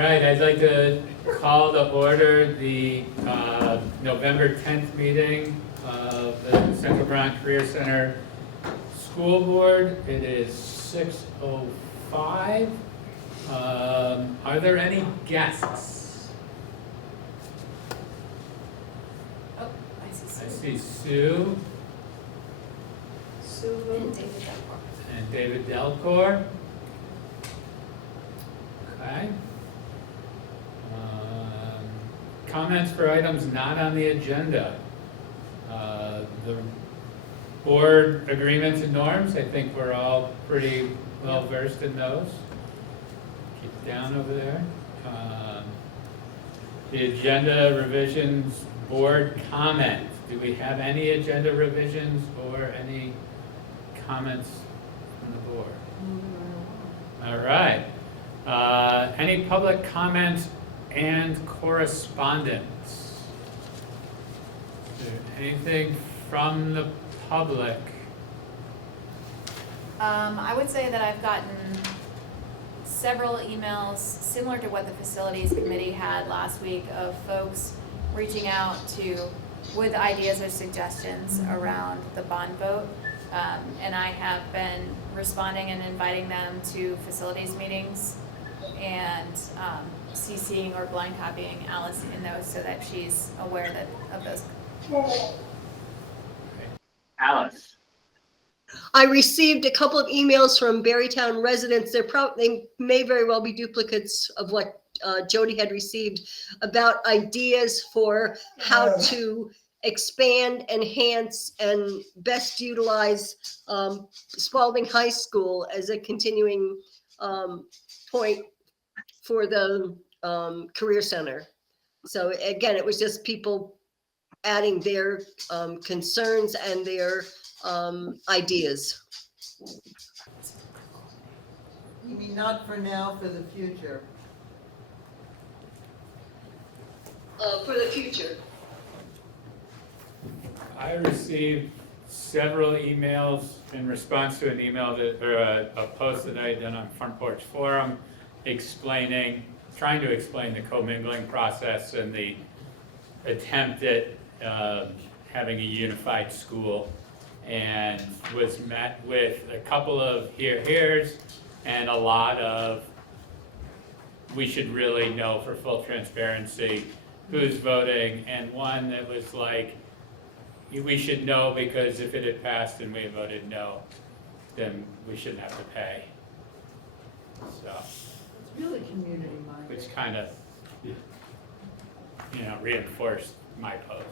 right, I'd like to call to order the November 10th meeting of the Central Vermont Career Center School Board. It is 6:05. Are there any guests? Oh, I see Sue. I see Sue Sue and David Delport. and David Delcor. Okay. Comments for items not on the agenda. The board agreements and norms, I think we're all pretty well versed in those. Keep it down over there. The agenda revisions, board comment. Do we have any agenda revisions or any comments from the board? All right. Any public comments and correspondence? Is there anything from the public? I would say that I've gotten several emails similar to what the facilities committee had last week of folks reaching out with ideas or suggestions around the bond vote. And I have been responding and inviting them to facilities meetings and CCing or blind copying Alice in those so that she's aware of those. Alice. I received a couple of emails from Berrytown residents. They may very well be duplicates of what Jody had received about ideas for how to expand, enhance, and best utilize Spalding High School as a continuing point for the Career Center. So again, it was just people adding their concerns and their ideas. You mean not for now, for the future? For the future. I received several emails in response to an email or a post that I had done on Front Porch Forum trying to explain the commingling process and the attempt at having a unified school, and was met with a couple of here's and a lot of we should really know for full transparency who's voting, and one that was like, we should know because if it had passed and we voted no, then we shouldn't have to pay. So, It's really community minded. which kind of, reinforced my post.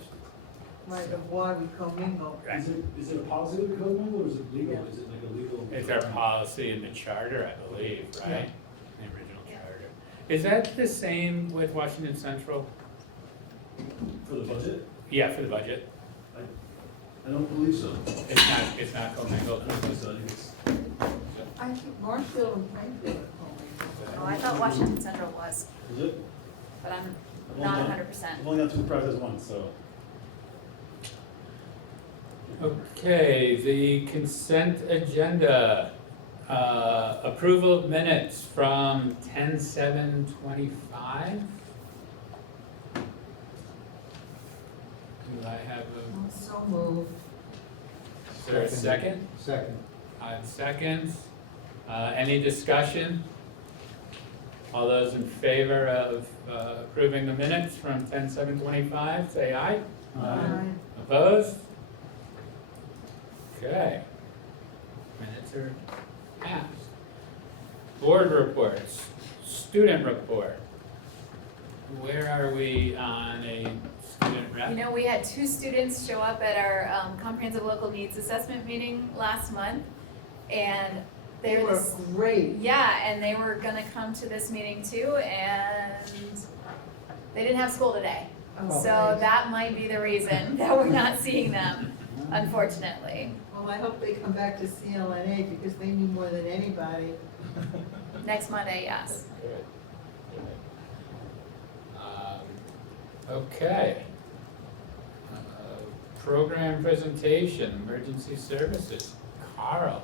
Right, of why we commingle. Right. Is it a policy that we co-mingle or is it legal? Yeah. Is it like a legal? It's our policy in the charter, I believe, right? The original charter. Is that the same with Washington Central? For the budget? Yeah, for the budget. I don't believe so. It's not commingled. I don't think so. I think it's, I think Marshfield and Plainfield are commingled. Oh, I thought Washington Central was, is it? but I'm I've not only 100%. I've only gone through the process once, so. Okay, the consent agenda. Approval of minutes from 10/7/25. Do I have So moved. is there a second? Second. 5 seconds. Any discussion? All those in favor of approving the minutes from 10/7/25, say aye. Aye. Opposed? Okay. Minutes are passed. Board reports, student report. Where are we on a student rep? You know, we had 2 students show up at our comprehensive local needs assessment meeting last month, and They were great. yeah, and they were gonna come to this meeting too, and they didn't have school today. Oh, So right. that might be the reason that we're not seeing them, unfortunately. Well, I hope they come back to CLNA because they knew more than anybody. Next Monday, yes. Okay. Program presentation, emergency services. Carl,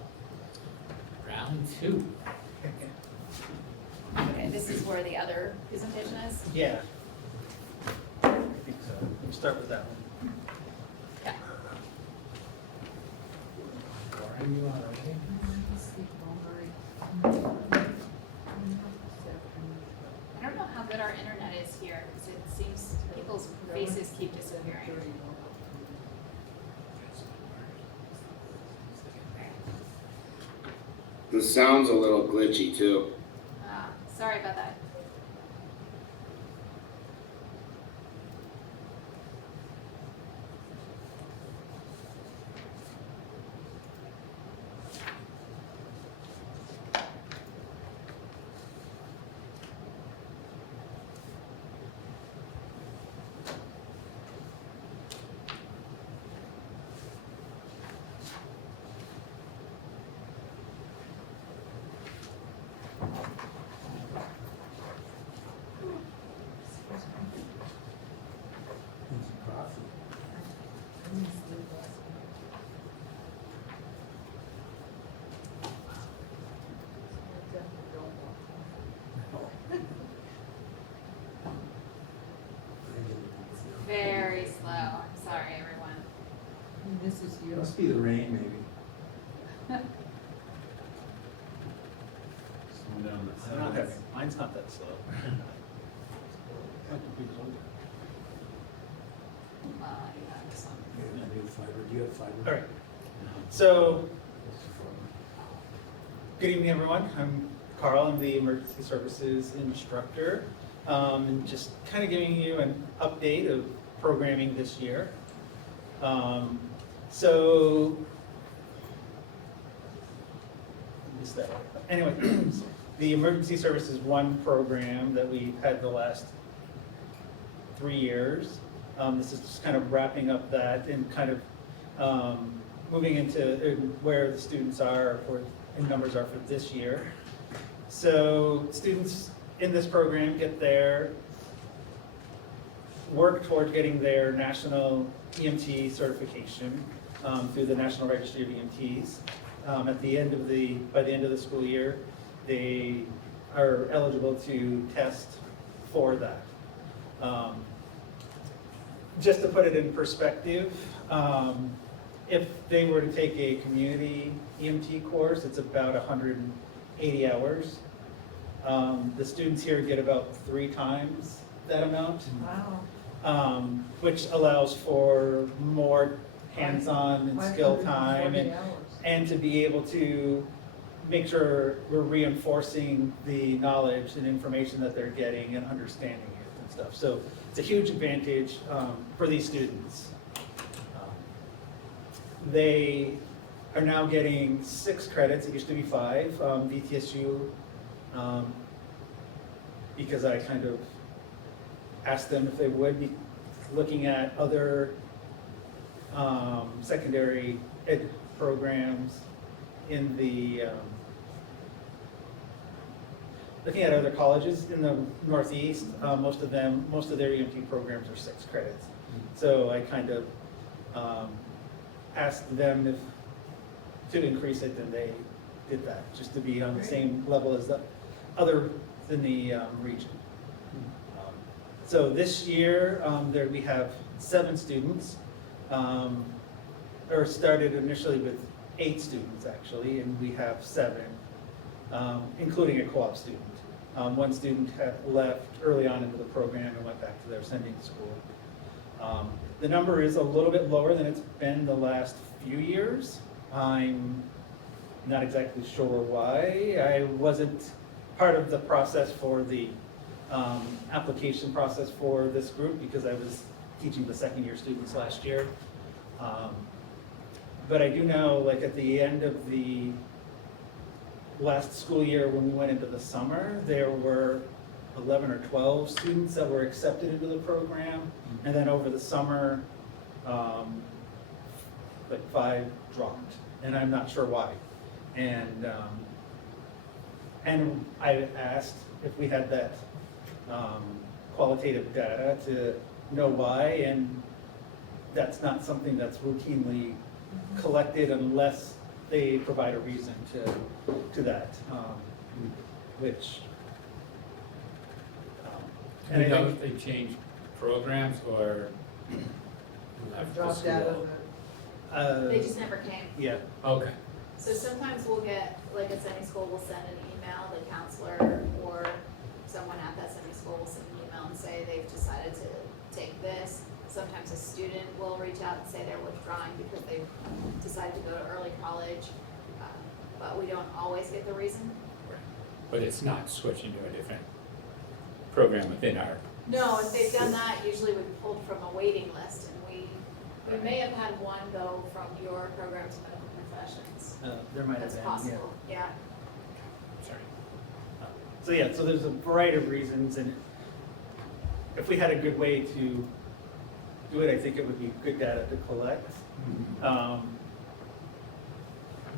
round 2. Okay, this this is where the other presentation is? Yeah. I think so. We'll start with that one. Yeah. I don't know how good our internet is here, because it seems people's faces keep disappearing. The sound's a little glitchy too. Sorry about that. Very slow. I'm sorry, everyone. This is you. Must be the rain, maybe. Slow down the I'm not that, sounds. mine's not that slow. Yeah, this one. Do you have fiber? All right. So, good evening, everyone. I'm Carl. I'm the emergency services instructor. And just kind of giving you an update of programming this year. So, missed that. Anyway, the emergency services 1 program that we've had the last 3 years. This is just kind of wrapping up that and kind of moving into where the students are or and numbers are for this year. So students in this program get their work towards getting their national EMT certification through the National Registry of EMTs. By the end of the school year, they are eligible to test for that. Just to put it in perspective, if they were to take a community EMT course, it's about 180 hours. The students here get about 3 times that amount, Wow. which allows for more hands-on and skill time 540 and hours. and to be able to make sure we're reinforcing the knowledge and information that they're getting and understanding it and stuff. So it's a huge advantage for these students. They are now getting 6 credits, it used to be 5, VTSU, because I kind of asked them if they would be looking at other secondary ed programs in the, looking at other colleges in the Northeast. Most of their EMT programs are 6 credits. So I kind of asked them to increase it, and they did that, just to be on the same level as the other than the region. So this year, we have 7 students, or started initially with 8 students actually, and we have 7, including a co-op student. 1 student had left early on into the program and went back to their sending school. The number is a little bit lower than it's been the last few years. I'm not exactly sure why. I wasn't part of the process for the application process for this group because I was teaching the 2nd-year students last year. But I do know, like at the end of the last school year when we went into the summer, there were 11 or 12 students that were accepted into the program. And then over the summer, like 5 dropped, and I'm not sure why. And I asked if we had that qualitative data to know why, and that's not something that's routinely collected unless they provide a reason to that, which And I You know think- if they changed programs or left the Dropped out of school? it. They just never came. Yeah, Okay, So sometimes we'll get, like a semi-school will send an email, the counselor or someone at that semi-school will send an email and say they've decided to take this. Sometimes a student will reach out and say they're withdrawing because they've decided to go to early college. But we don't always get the reason. but it's not switching to a different program within our, No, if they've done that, usually we've pulled from a waiting list and we may have had one go from your program to medical professions. there might have That's been, yeah. possible, yeah. sorry. So yeah, so there's a variety of reasons, and if we had a good way to do it, I think it would be good data to collect.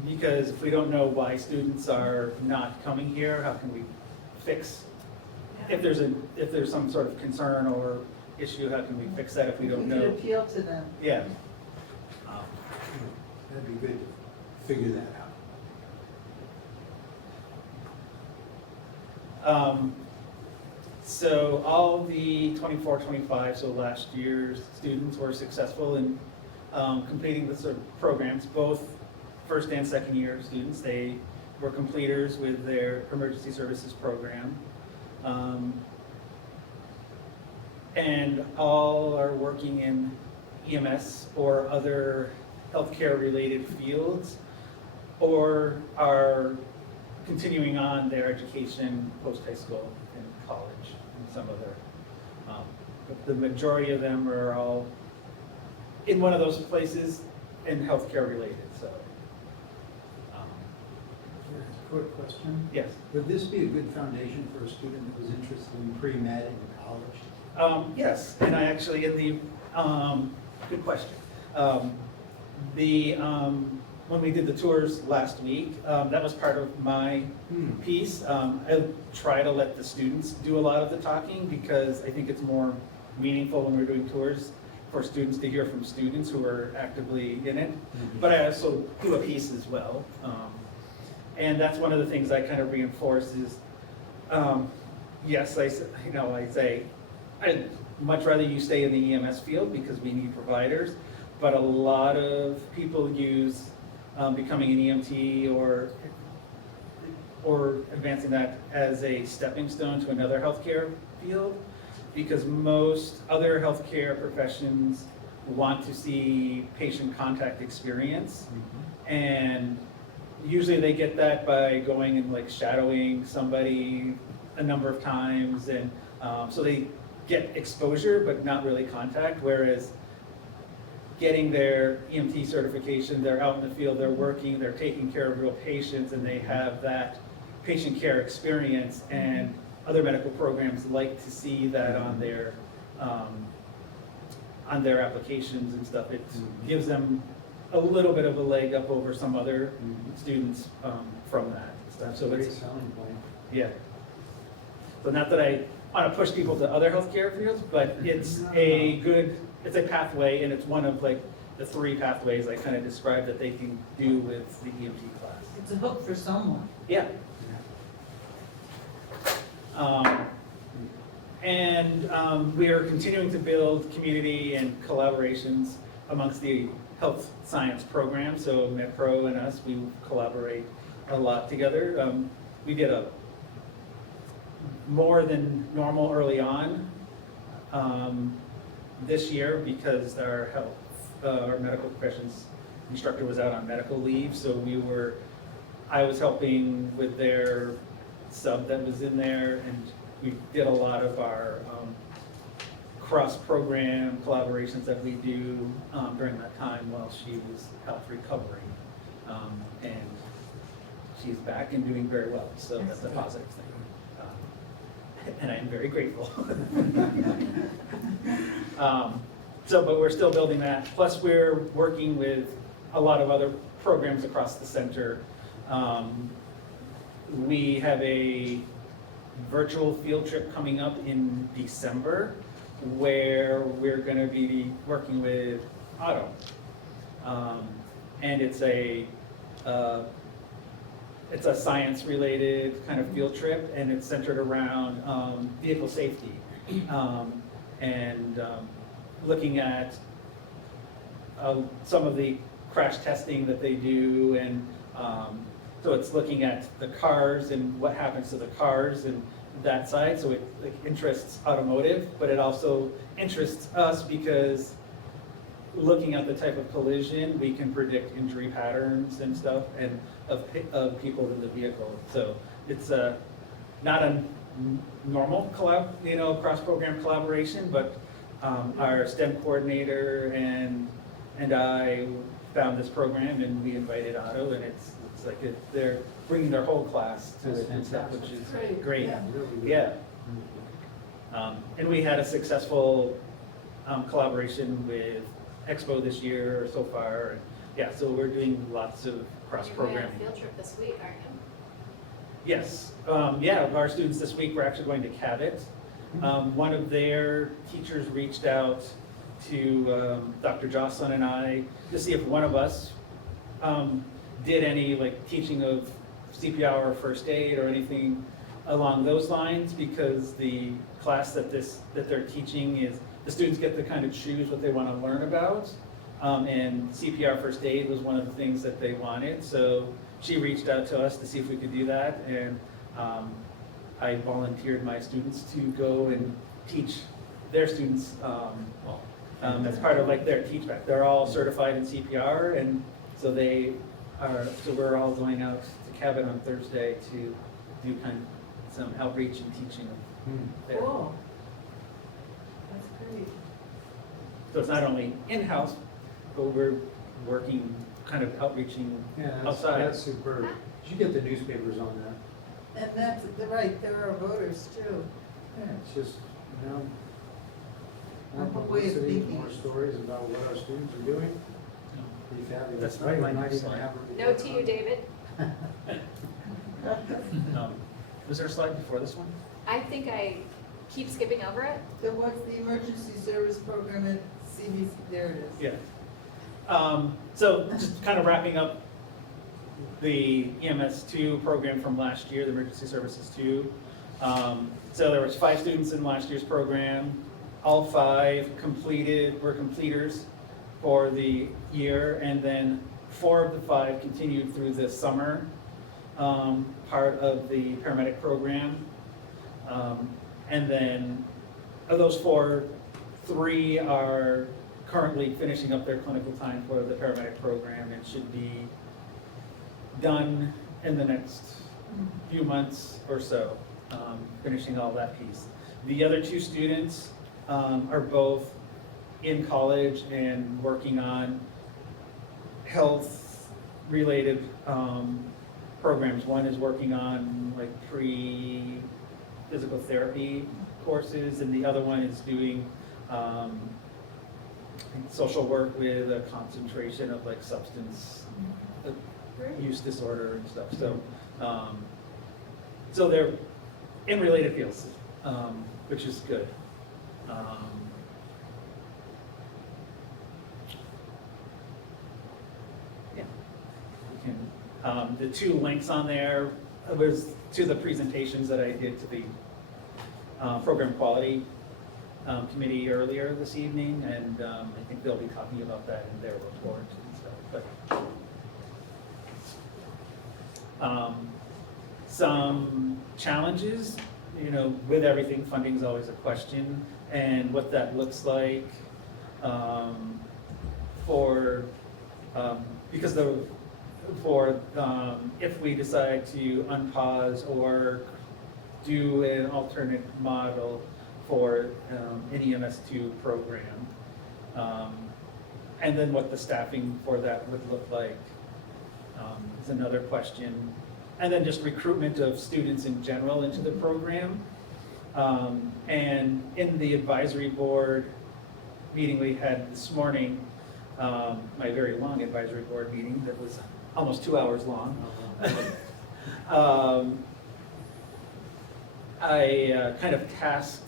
Because if we don't know why students are not coming here, how can we fix, if there's some sort of concern or issue, how can we fix that if we don't We know? could appeal to them. Yeah, That'd be good to figure that out. So all the 24-25, so last year's students were successful in completing the sort of programs, both first and second year students. They were completers with their emergency services program. And all are working in EMS or other healthcare related fields, or are continuing on their education post-high school and college and some other. But the majority of them are all in one of those places and healthcare related, so. Quick question. Yes. Would this be a good foundation for a student that was interested in pre-med in college? Yes, and I actually, in the, good question. When we did the tours last week, that was part of my piece. I try to let the students do a lot of the talking because I think it's more meaningful when we're doing tours for students to hear from students who are actively in it. But I also do a piece as well. And that's one of the things I kind of reinforce is, yes, I say, I'd much rather you stay in the EMS field because we need providers, but a lot of people use becoming an EMT or advancing that as a stepping stone to another healthcare field, because most other healthcare professions want to see patient contact experience, and usually they get that by going and like shadowing somebody a number of times, and so they get exposure but not really contact, whereas getting their EMT certification, they're out in the field, they're working, they're taking care of real patients, and they have that patient care experience, and other medical programs like to see that on their applications and stuff. It gives them a little bit of a leg up over some other students from that stuff. So Great it's, selling point. yeah. So not that I want to push people to other healthcare fields, but it's a good, it's a pathway, and it's one of like the 3 pathways I kind of described that they can do with the EMT class. It's a hook for someone. Yeah. We are continuing to build community and collaborations amongst the health science program. So MedPro and us, we collaborate a lot together. We did a more than normal early on this year because our medical professions instructor was out on medical leave. So I was helping with their sub that was in there, and we did a lot of our cross-program collaborations that we do during that time while she was health recovering. And she's back and doing very well, so that's a positive thing. And I am very grateful. But we're still building that. Plus, we're working with a lot of other programs across the center. We have a virtual field trip coming up in December where we're going to be working with Otto. And it's a science-related kind of field trip, and it's centered around vehicle safety. and looking at some of the crash testing that they do, and so it's looking at the cars and what happens to the cars and that side. So it like interests automotive, but it also interests us because looking at the type of collision, we can predict injury patterns and stuff, and of people in the vehicle. So it's not a normal cross-program collaboration, but our STEM coordinator and I found this program, and we invited Otto, and it's like they're bringing their whole class to That's it and stuff, which fantastic. is great. Yeah. Really good. Yeah. And we had a successful collaboration with Expo this year so far. And yeah, so we're doing lots of You're going cross-programming. on a field trip this week, aren't you? Yes, yeah, our students this week, we're actually going to Cabot. One of their teachers reached out to Dr. Jocelyn and I to see if one of us did any like teaching of CPR or first aid or anything along those lines, because the class that they're teaching is, the students get to kind of choose what they want to learn about. And CPR first aid was one of the things that they wanted. So she reached out to us to see if we could do that. And I volunteered my students to go and teach their students as part of like their teach back. They're all certified in CPR, and so we're all going out to Cabot on Thursday to do kind of some outreach and teaching there. Cool. That's great. So it's not only in-house, but we're working, kind of outreaching Yeah, outside. that's superb. You get the newspapers on that. And that's, right, there are voters too. Yeah, it's just, more A whole way of publicity, thinking. more stories about what our students are doing. Be fabulous. That's not Right, my we might next even slide. have a- Note to you, David. Was there a slide before this one? I think I keep skipping over it. There was the emergency service program at CVC, there it is. Yeah. So just kind of wrapping up the EMS2 program from last year, the Emergency Services 2. So there was 5 students in last year's program. All 5 were completers for the year, and then 4 of the 5 continued through the summer part of the paramedic program. And then of those 4, 3 are currently finishing up their clinical time for the paramedic program and should be done in the next few months or so, finishing all that piece. The other 2 students are both in college and working on health-related programs. One is working on like pre-physical therapy courses, and the other one is doing social work with a concentration of like substance use disorder and stuff. So, so they're in related fields, which is good. Yeah. We can, the 2 links on there was to the presentations that I did to the program quality committee earlier this evening, and I think they'll be talking about that in their report and stuff. But some challenges, with everything, funding is always a question, and what that looks like if we decide to unpause or do an alternate model for an EMS2 program. And then what the staffing for that would look like is another question. And then just recruitment of students in general into the program. And in the advisory board meeting we had this morning, my very long advisory board meeting that was almost 2 hours long, I kind of tasked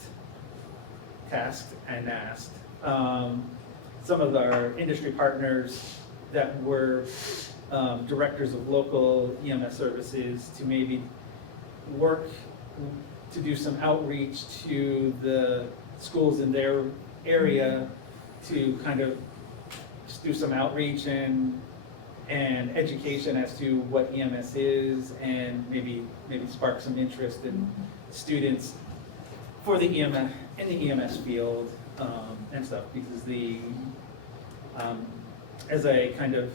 and asked some of our industry partners that were directors of local EMS services to maybe work to do some outreach to the schools in their area to kind of just do some outreach and education as to what EMS is, and maybe spark some interest in students for the EMS, in the EMS field, and stuff, because as I kind of,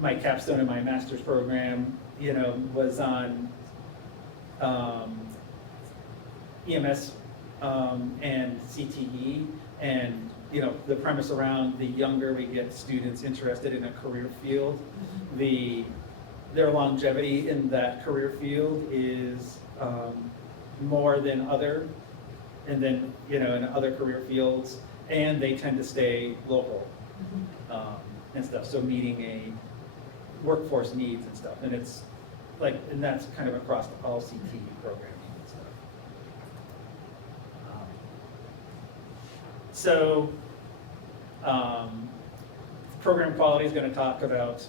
my capstone in my master's program, was on EMS and CTE, and the premise around the younger we get students interested in a career field, their longevity in that career field is more than other, and then in other career fields, and they tend to stay local and stuff. So meeting a workforce needs and stuff, and it's like, and that's kind of across all CTE programming and stuff. So, program quality is going to talk about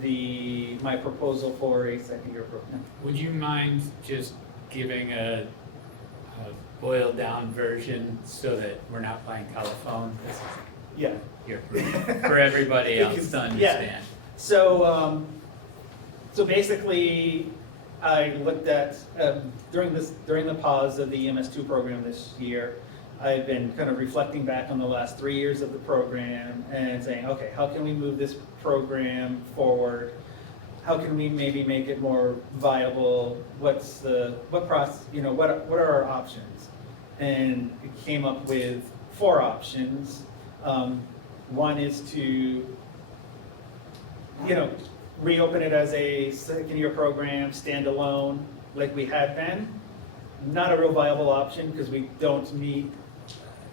my proposal for a second-year program. Would you mind just giving a boiled down version so that we're not playing telephone? This is Yeah. here for everybody else to understand. So, so basically, I looked at, during the pause of the EMS2 program this year, I've been kind of reflecting back on the last 3 years of the program and saying, okay, how can we move this program forward? How can we maybe make it more viable? What are our options? And it came up with 4 options. One is to, reopen it as a second-year program, standalone, like we had been. Not a real viable option because we don't meet,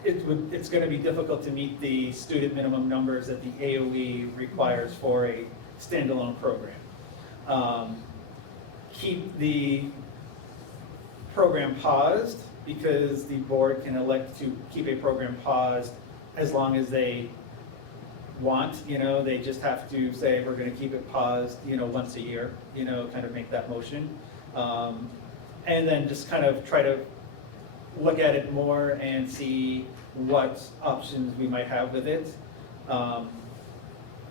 it's going to be difficult to meet the student minimum numbers that the AOE requires for a standalone program. Keep the program paused because the board can elect to keep a program paused as long as they want, they just have to say, we're gonna keep it paused, once a year, kind of make that motion. And then just kind of try to look at it more and see what options we might have with it.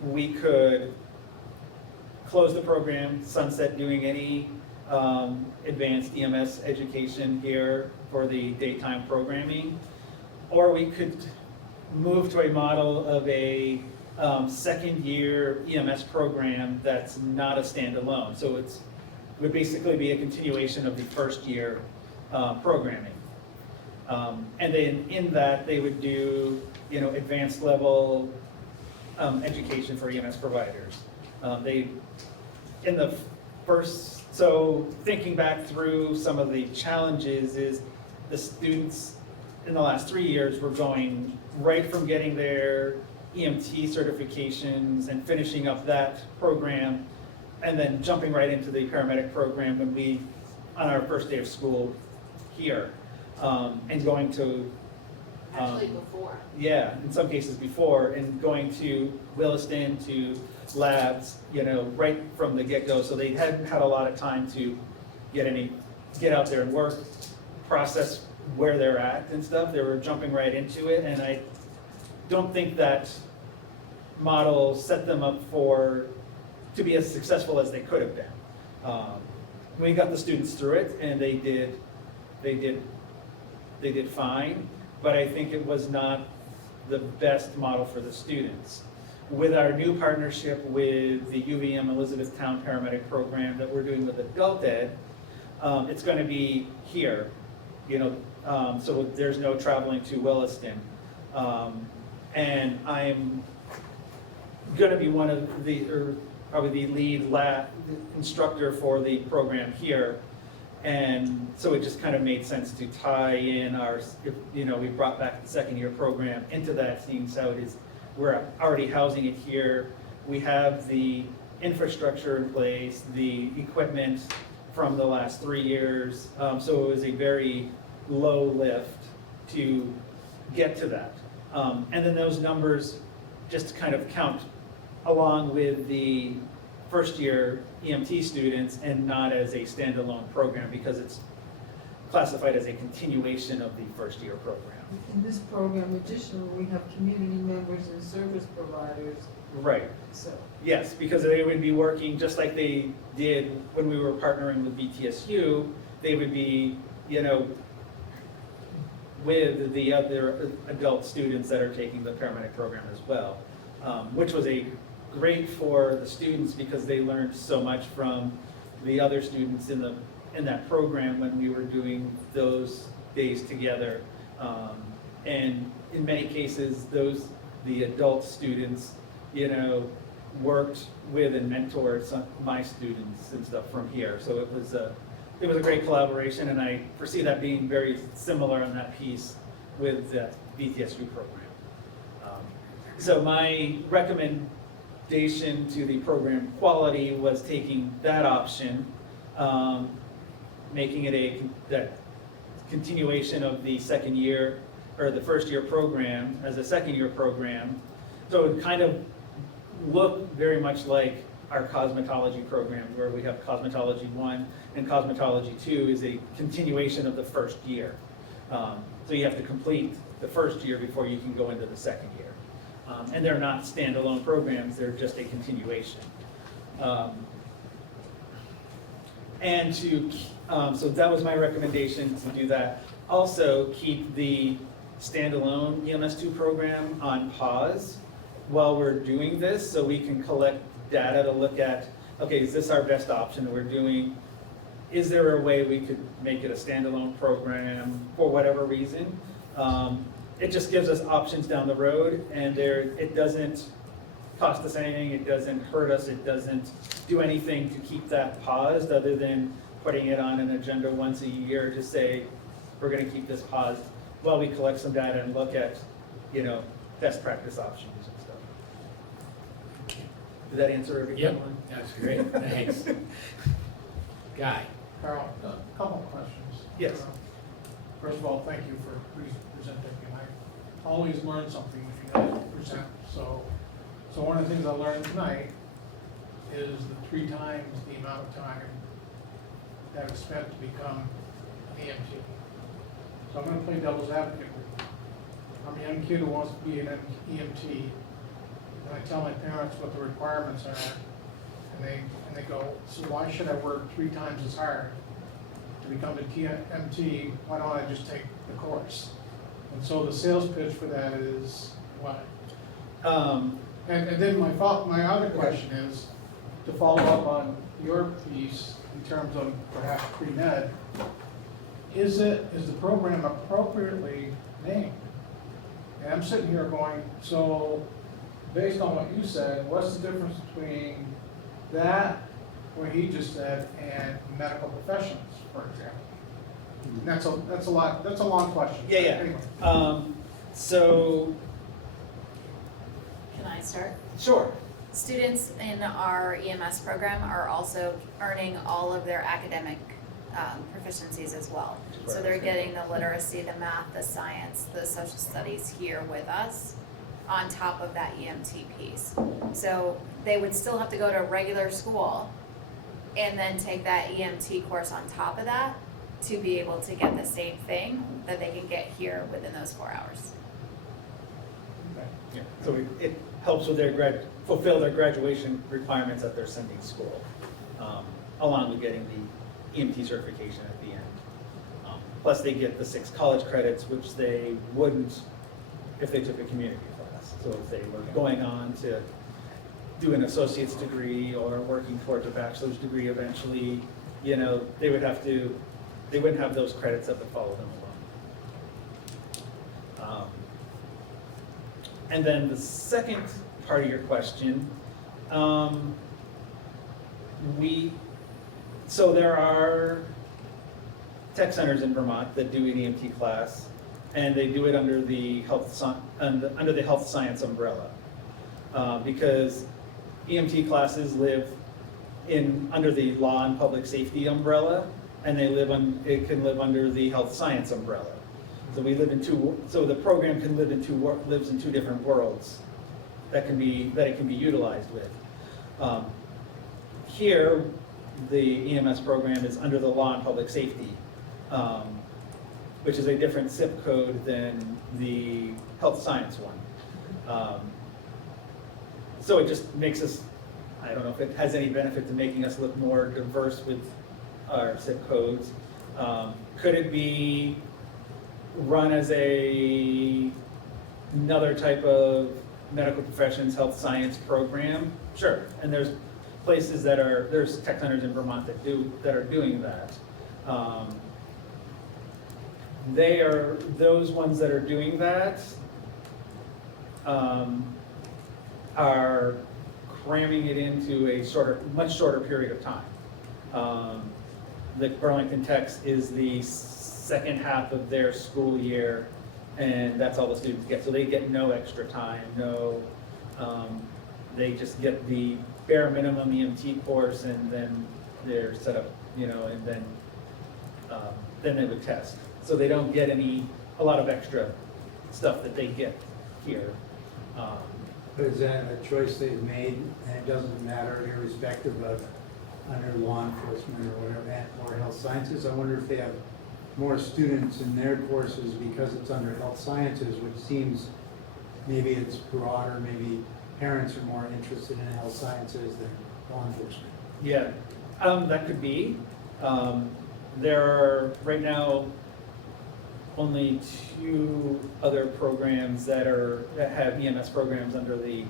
We could close the program, sunset doing any advanced EMS education here for the daytime programming, or we could move to a model of a second-year EMS program that's not a standalone. So it would basically be a continuation of the first-year programming. And then in that, they would do, advanced level education for EMS providers. So thinking back through some of the challenges is the students in the last 3 years were going right from getting their EMT certifications and finishing up that program, and then jumping right into the paramedic program on our first day of school here, and going to Actually before. yeah, in some cases before, and going to Williston, to labs, right from the get-go. So they hadn't had a lot of time to get out there and work, process where they're at and stuff. They were jumping right into it, and I don't think that model set them up to be as successful as they could have been. We got the students through it, and they did fine, but I think it was not the best model for the students. With our new partnership with the UVM Elizabethtown Paramedic Program that we're doing with adult ed, it's going to be here, so there's no traveling to Williston. And I'm going to be one of probably the lead instructor for the program here. And so it just kind of made sense to tie in we brought back the second-year program into that, seeing so we're already housing it here. We have the infrastructure in place, the equipment from the last 3 years. So it was a very low lift to get to that. And then those numbers just kind of count along with the first-year EMT students and not as a standalone program, because classified as a continuation of the first year program. In this program, additionally, we have community members and service providers, Right. so. Yes, because they would be working just like they did when we were partnering with BTSU. They would be, you know, with the other adult students that are taking the paramedic program as well, which was great for the students because they learned so much from the other students in that program when we were doing those days together. And in many cases, the adult students, you know, worked with and mentored my students and stuff from here. So it was a great collaboration, and I foresee that being very similar on that piece with the BTSU program. So my recommendation to the program quality was taking that option, making it that continuation of the second year, or the first year program as a second year program. So it would kind of look very much like our cosmetology program, where we have cosmetology 1 and cosmetology 2 is a continuation of the first year. So you have to complete the first year before you can go into the second year. And they're not standalone programs, they're just a continuation. So that was my recommendation, to do that. Also, keep the standalone EMS2 program on pause while we're doing this, so we can collect data to look at, okay, is this our best option that we're doing? Is there a way we could make it a standalone program for whatever reason? It just gives us options down the road, and it doesn't cost us anything, it doesn't hurt us, it doesn't do anything to keep that paused, other than putting it on an agenda once a year to say, we're gonna keep this paused while we collect some data and look at, you know, best practice options and stuff. Did that answer everything? Yep, that's great, thanks. Guy? Carl, a couple of questions. Yes. First of all, thank you for presenting, and I always learn something when you guys present. So one of the things I learned tonight is the 3 times the amount of time that was spent to become an EMT. So I'm gonna play devil's advocate with you. I'm a young kid who wants to be an EMT, and I tell my parents what the requirements are, and they go, so why should I work 3 times as hard to become an EMT? Why don't I just take the course? And so the sales pitch for that is what? And then my other question is, to follow up on your piece in terms of perhaps pre-med, is the program appropriately named? And I'm sitting here going, so based on what you said, what's the difference between that, what he just said, and medical professionals, for example? And that's a long question. Yeah. Anyway. So, Can I start? sure. Students in our EMS program are also earning all of their academic proficiencies as well. So they're getting the literacy, the math, the science, the social studies here with us on top of that EMT piece. So they would still have to go to regular school and then take that EMT course on top of that to be able to get the same thing that they can get here within those 4 hours. Yeah. So it helps with their fulfill their graduation requirements at their sending school, along with getting the EMT certification at the end. Plus they get the 6 college credits, which they wouldn't if they took a community class. So if they were going on to do an associate's degree or working towards a bachelor's degree eventually, you know, they wouldn't have those credits that would follow them along. And then the second part of your question, so there are tech centers in Vermont that do an EMT class, and they do it under the health science umbrella, because EMT classes live under the law and public safety umbrella, and it can live under the health science umbrella. So so the program can lives in 2 different worlds that it can be utilized with. Here, the EMS program is under the law and public safety which is a different zip code than the health science one. So it just makes us, I don't know if it has any benefit to making us look more diverse with our zip codes. Could it be run as another type of medical professions, health science program? Sure, and there's places there's tech centers in Vermont that are doing that. Those ones that are doing that are cramming it into a much shorter period of time. The Burlington Tech's is the second half of their school year, and that's all the students get. So they get no extra time, they just get the bare minimum EMT course, and then they're set up, and then they would test. So they don't get a lot of extra stuff that they get here. But is that a choice they've made, and it doesn't matter irrespective of under law enforcement or whatever, or health sciences? I wonder if they have more students in their courses because it's under health sciences, which seems, maybe it's broader, maybe parents are more interested in health sciences than law enforcement. Yeah, that could be. There are right now only 2 other programs that have EMS programs under the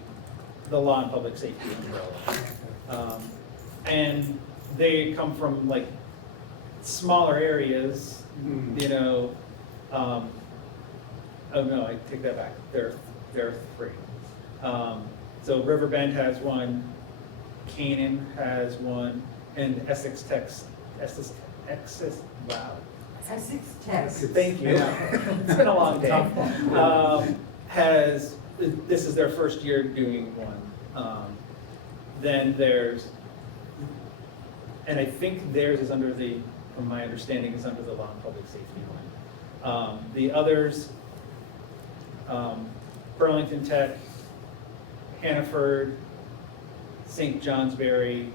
law and public safety umbrella. And they come from like smaller areas, oh no, I take that back. There are 3. So Riverbend has one, Canaan has one, and Essex Tech, wow. Essex Tech. Thank you. It's been a long day. This is their first year doing one. Then there's, and I think theirs is under from my understanding, is under the law and public safety one. The others, Burlington Tech, Hannaford, St. Johnsbury,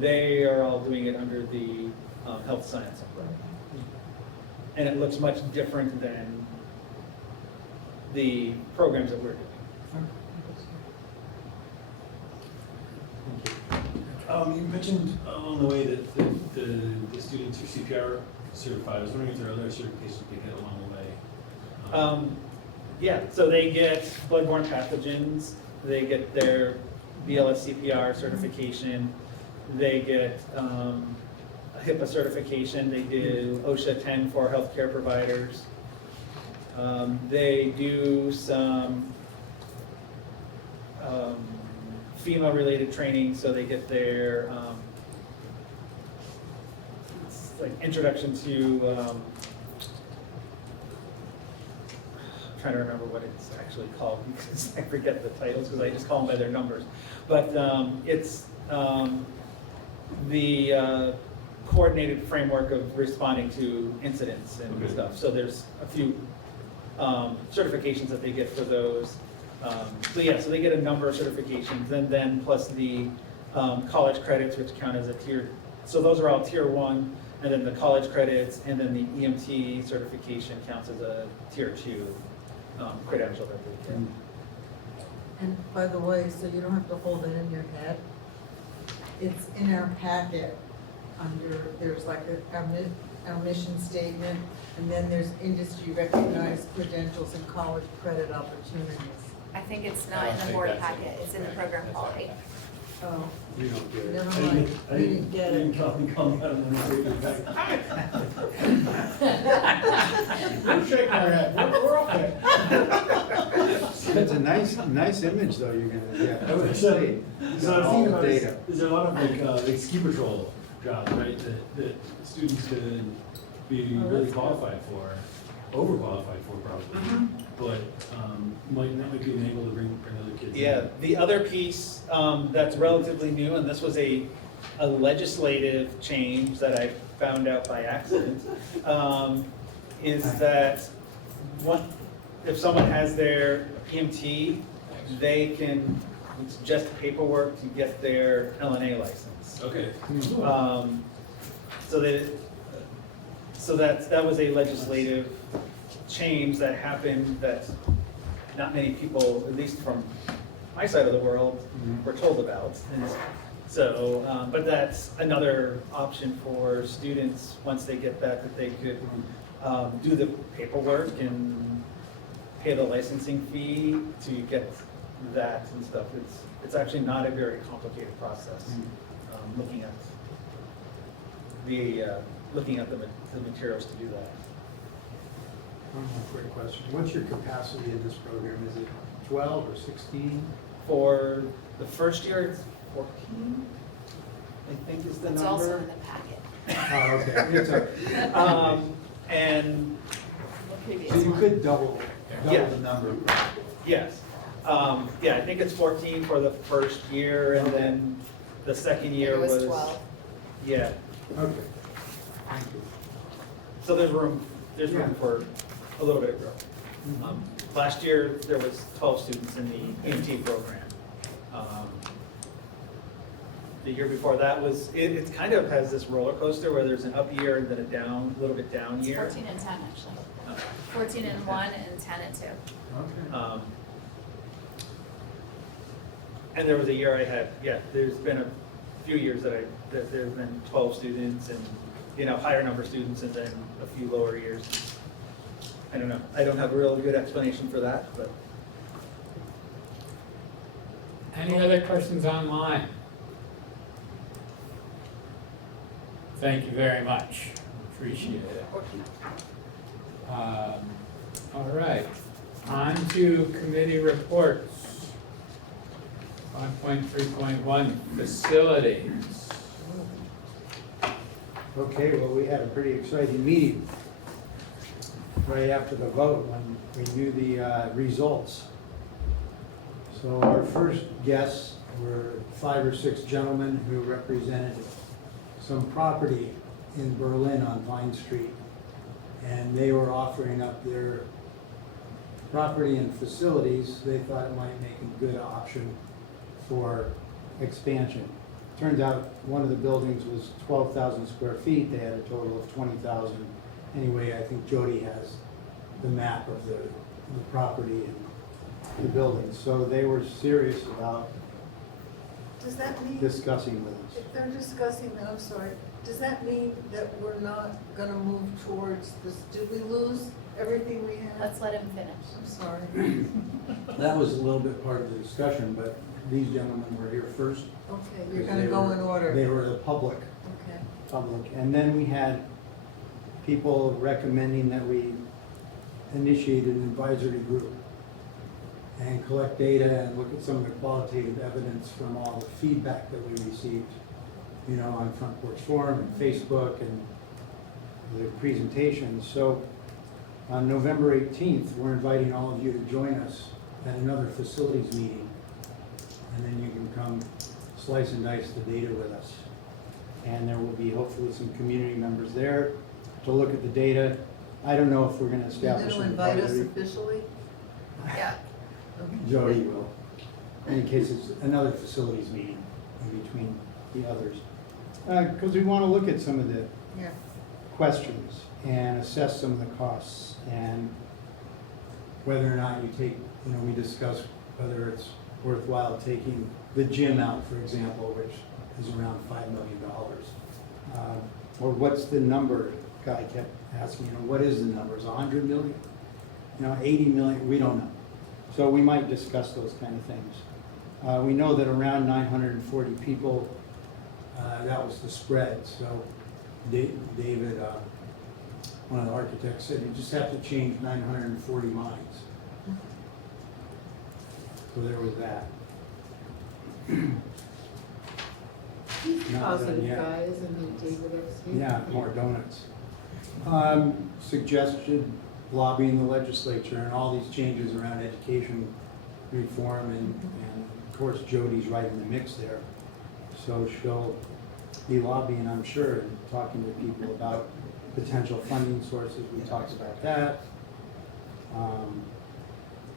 they are all doing it under the health science umbrella. And it looks much different than the programs that we're doing. You mentioned along the way that the students are CPR certified. I was wondering if there are other certifications they get along the way. Yeah, so they get bloodborne pathogens, they get their BLS CPR certification, they get a HIPAA certification, they do OSHA 10 for healthcare providers. They do some FEMA-related training, so they get their it's like introduction to I'm trying to remember what it's actually called because I forget the titles because I just call them by their numbers. But it's the coordinated framework of responding to incidents and stuff. So there's a few certifications that they get for those. So yeah, so they get a number of certifications, and then plus the college credits, which count as a tier. So those are all tier 1, and then the college credits, and then the EMT certification counts as a tier 2 credential that they get. And by the way, so you don't have to hold it in your head, it's in our packet there's like our mission statement, and then there's industry recognized credentials and college credit opportunities. I think it's not in the board packet, it's in the program quality. Oh, You don't get it. never mind, we didn't get it. We're shaking our head, we're okay. That's a nice image though you're gonna get. I was saying, so I was All thinking the about data. is there a lot of like ski patrol jobs, right, that students could be Oh, really that's qualified for, overqualified for probably, but might not be able to bring other kids in. Yeah, the other piece that's relatively new, and this was a legislative change that I found out by accident, is that if someone has their EMT, they can, it's just paperwork to get their LNA license. Okay. So that was a legislative change that happened that not many people, at least from my side of the world, were told about. And so, but that's another option for students, once they get that they could do the paperwork and pay the licensing fee to get that and stuff. It's actually not a very complicated process, looking at the materials to do that. One more quick question. What's your capacity in this program? Is it 12 or 16? For the first year, it's 14, I think is the It's number. also in the packet, Oh, okay. It's a- And the previous So you one. could double Yeah. the number. yes, yeah, I think it's 14 for the first year, and then the second year It was was 12. Yeah, Okay. Thank you. so there's room Yeah. for a little bit of growth. Last year, there was 12 students in the EMT program. The year before that was, it kind of has this roller coaster where there's an up year and then a little bit down It's year. 14 and 10, actually. 14 and 1 and 10 and 2. Okay. And there was a year I had, there's been a few years that there's been 12 students and, higher number of students and then a few lower years. I don't know. I don't have a real good explanation for that, but. Any other questions online? Thank you very much. Appreciate it. All right, on to committee reports. 5.3.1, facilities. Okay, well, we had a pretty exciting meeting right after the vote when we knew the results. So our first guests were 5 or 6 gentlemen who represented some property in Berlin on Vine Street. And they were offering up their property and facilities. They thought it might make a good option for expansion. Turns out one of the buildings was 12,000 square feet. They had a total of 20,000. Anyway, I think Jody has the map of the property and the building. So they were serious about Does that mean, discussing with us. if they're discussing, I'm sorry, does that mean that we're not gonna move towards this, did we lose everything we had? Let's let him finish. I'm sorry. That was a little bit part of the discussion, but these gentlemen were here first. Okay, you're because gonna they go were- in order. They were the public. Okay. And then we had people recommending that we initiate an advisory group and collect data and look at some of the qualitative evidence from all the feedback that we received, on Front Porch Forum and Facebook and the presentations. So on November 18th, we're inviting all of you to join us at another facilities meeting. And then you can come slice and dice the data with us. And there will be hopefully some community members there to look at the data. I don't know if we're gonna You're establish gonna an invite us advisory. officially? Yeah. Jody will. In case it's another facilities meeting in between the others. Because we want to look at some of the Yeah. questions and assess some of the costs and whether or not you take, we discuss whether it's worthwhile taking the gym out, for example, which is around $5 million. Or what's the number? Guy kept asking, what is the number? Is it 100 million? 80 million? We don't know. So we might discuss those kind of things. We know that around 940 people, that was the spread. So David, one of the architects, said you just have to change 940 minds. So there was that. Not done yet. and David Epstein. Yeah, more donuts. Suggestion lobbying the legislature and all these changes around education reform and of course Jody's right in the mix there. So she'll be lobbying, I'm sure, and talking to people about potential funding sources. We talked about that.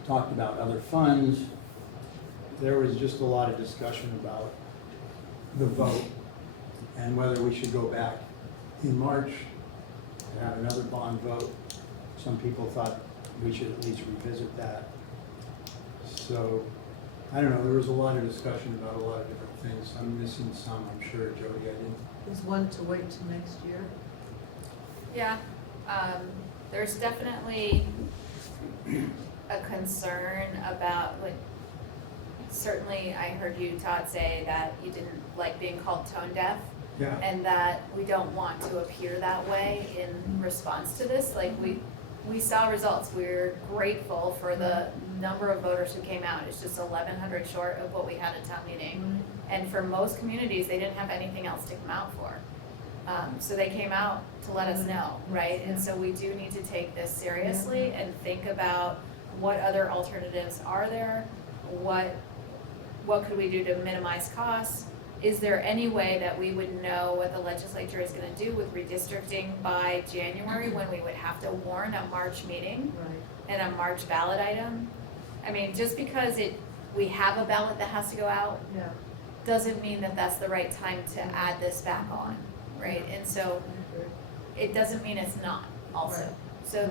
Talked about other funds. There was just a lot of discussion about the vote and whether we should go back in March to have another bond vote. Some people thought we should at least revisit that. So, I don't know, there was a lot of discussion about a lot of different things. I'm missing some, I'm sure, Jody, I didn't. Is one to wait till next year? Yeah, there's definitely a concern about, like, certainly I heard you, Todd, say that you didn't like being called tone deaf, Yeah. and that we don't want to appear that way in response to this. Like, we saw results. We're grateful for the number of voters who came out. It's just 1,100 short of what we had at town meeting. And for most communities, they didn't have anything else to come out for. So they came out to let us know, right? And so we do need to take this seriously and think about what other alternatives are there? What could we do to minimize costs? Is there any way that we would know what the legislature is gonna do with redistricting by January, when we would have to warn a March meeting Right. and a March ballot item? I mean, just because we have a ballot that has to go out, Yeah. doesn't mean that that's the right time to add this back on, right? And so it doesn't mean it's not also. Right. So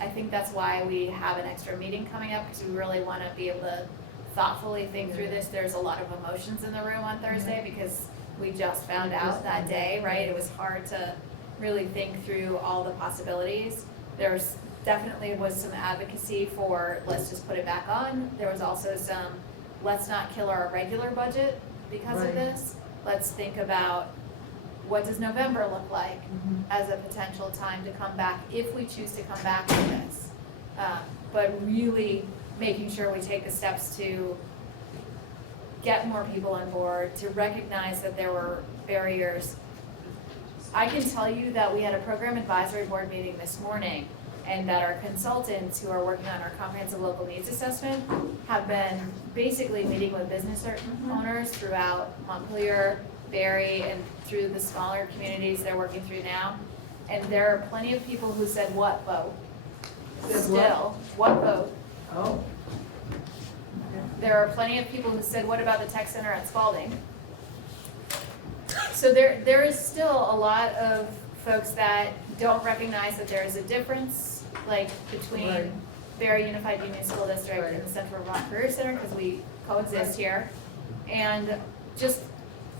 I think that's why we have an extra meeting coming up, because we really wanna be able to thoughtfully think through this. There's a lot of emotions in the room on Thursday, because we just found out that day, right? It was hard to really think through all the possibilities. There's definitely was some advocacy for, let's just put it back on. There was also some, let's not kill our regular budget because of Right. this. Let's think about, what does November look like as a potential time to come back, if we choose to come back with this. But really making sure we take the steps to get more people on board, to recognize that there were barriers. I can tell you that we had a program advisory board meeting this morning, and that our consultants who are working on our comprehensive local needs assessment have been basically meeting with business owners throughout Montpelier, Barry, and through the smaller communities they're working through now. And there are plenty of people who said, what vote? Still, what vote? Oh. There are plenty of people who said, what about the tech center at Spalding? So there is still a lot of folks that don't recognize that there is a difference, like, between Right. Barry Unified Union School District Right. and the Central Vermont Career Center, because we coexist here. And just,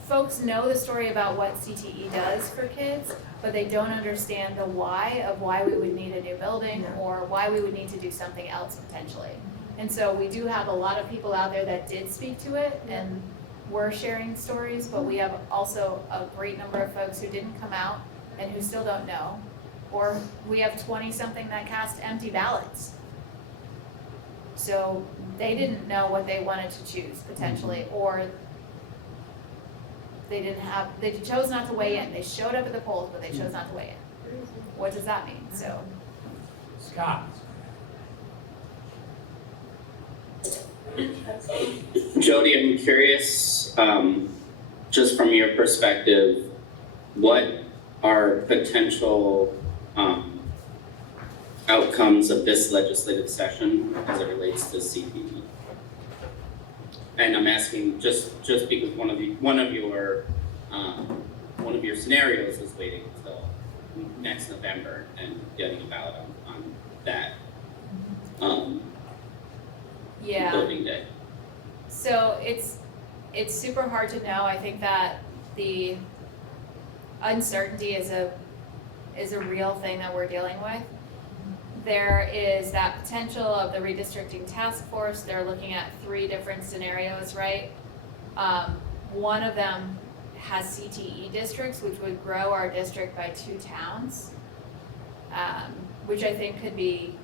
folks know the story about what CTE does for kids, but they don't understand the why of why we would need a new building, Yeah. or why we would need to do something else potentially. And so we do have a lot of people out there that did speak to it and were sharing stories, but we have also a great number of folks who didn't come out and who still don't know. Or we have 20-something that cast empty ballots. So they didn't know what they wanted to choose potentially, or they chose not to weigh in. They showed up at the polls, but they chose not to weigh in. What does that mean? So, Scott? Jody, I'm curious, just from your perspective, what are potential outcomes of this legislative session as it relates to CPE? And I'm asking just because one of your scenarios is waiting until next November and getting a ballot on that yeah. voting day. So it's super hard to know. I think that the uncertainty is a real thing that we're dealing with. There is that potential of the redistricting task force. They're looking at 3 different scenarios, right? One of them has CTE districts, which would grow our district by 2 towns, which I think could be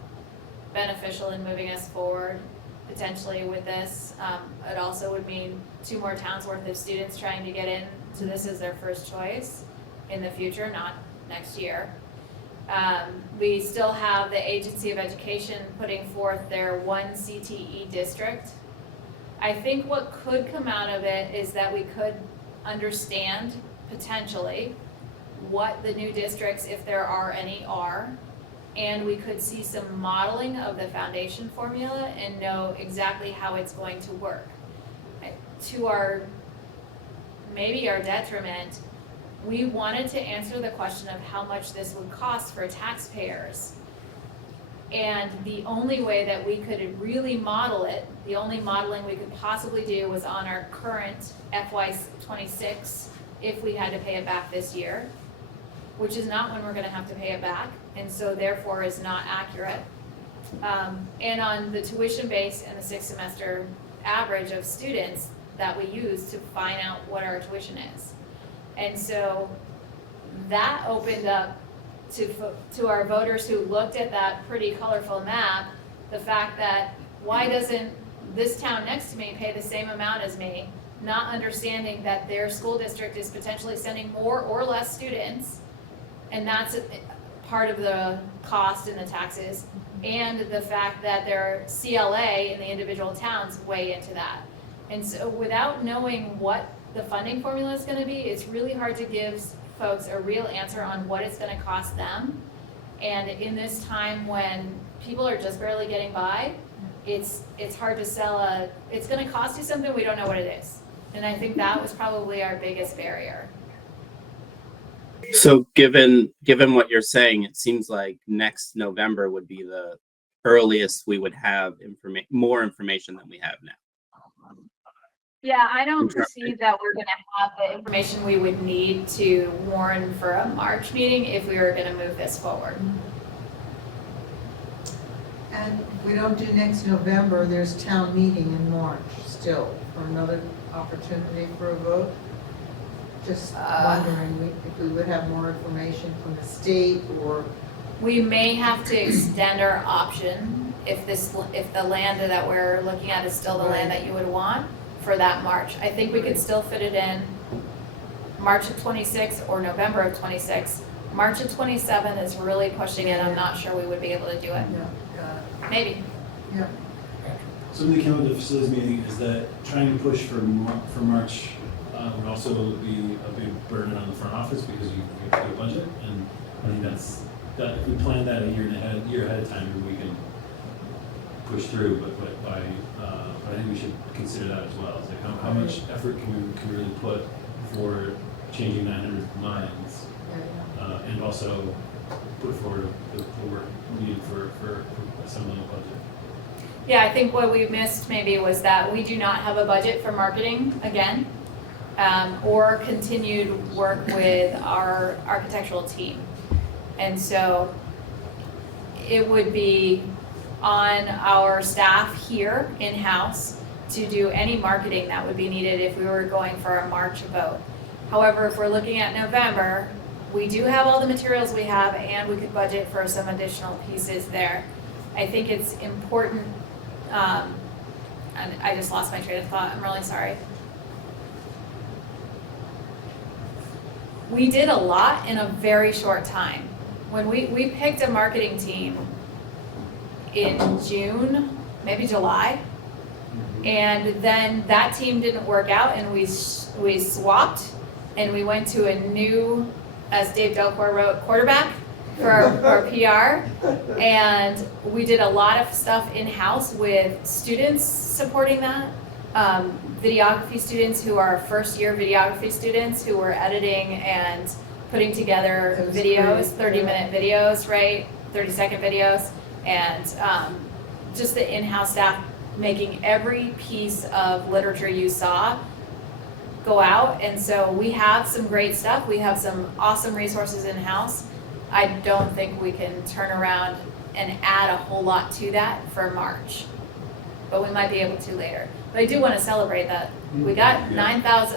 beneficial in moving us forward potentially with this. It also would mean 2 more towns worth of students trying to get into this as their first choice in the future, not next year. We still have the Agency of Education putting forth their 1 CTE district. I think what could come out of it is that we could understand potentially what the new districts, if there are any, are. And we could see some modeling of the foundation formula and know exactly how it's going to work. To maybe our detriment, we wanted to answer the question of how much this would cost for taxpayers. And the only way that we could really model it, the only modeling we could possibly do was on our current FY '26, if we had to pay it back this year, which is not when we're gonna have to pay it back, and so therefore is not accurate. And on the tuition base and the 6th semester average of students that we use to find out what our tuition is. And so that opened up to our voters who looked at that pretty colorful map, the fact that why doesn't this town next to me pay the same amount as me, not understanding that their school district is potentially sending more or less students, and that's part of the cost in the taxes, and the fact that their CLA in the individual towns weigh into that. And so without knowing what the funding formula is gonna be, it's really hard to give folks a real answer on what it's gonna cost them. And in this time when people are just barely getting by, it's hard to sell it's gonna cost you something, we don't know what it is. And I think that was probably our biggest barrier. So given what you're saying, it seems like next November would be the earliest we would have more information than we have now. Yeah, I don't perceive that we're gonna have the information we would need to warn for a March meeting if we were gonna move this forward. And if we don't do next November, there's town meeting in March still, for another opportunity for a vote. Just wondering if we would have more information from the state, or We may have to extend our option if the land that we're looking at is still the land that you would want for that March. I think we could still fit it in March of '26 or November of '26. March of '27 is really pushing it. I'm not sure we would be able to do it. Maybe. Something that came out of the facilities meeting is that trying to push for March would also be a big burden on the front office because you have to do a budget, and I think that if we plan that a year ahead of time, we can push through. But I think we should consider that as well. It's like how much effort can we really put for changing 900 minds, and also put forward the work needed for assembling a budget. Yeah, I think what we missed maybe was that we do not have a budget for marketing again, or continued work with our architectural team. And so it would be on our staff here in-house to do any marketing that would be needed if we were going for a March vote. However, if we're looking at November, we do have all the materials we have, and we could budget for some additional pieces there. I think it's important, and I just lost my train of thought, I'm really sorry. We did a lot in a very short time. When we picked a marketing team in June, maybe July, and then that team didn't work out, and we swapped, and we went to a new, as Dave Delcourt wrote, quarterback for our PR, and we did a lot of stuff in-house with students supporting that, videography students who are first-year videography students who were editing and putting together videos, 30-minute videos, right, 30-second videos, and just the in-house staff making every piece of literature you saw go out. And so we have some great stuff. We have some awesome resources in-house. I don't think we can turn around and add a whole lot to that for March, but we might be able to later. But I do want to celebrate that we got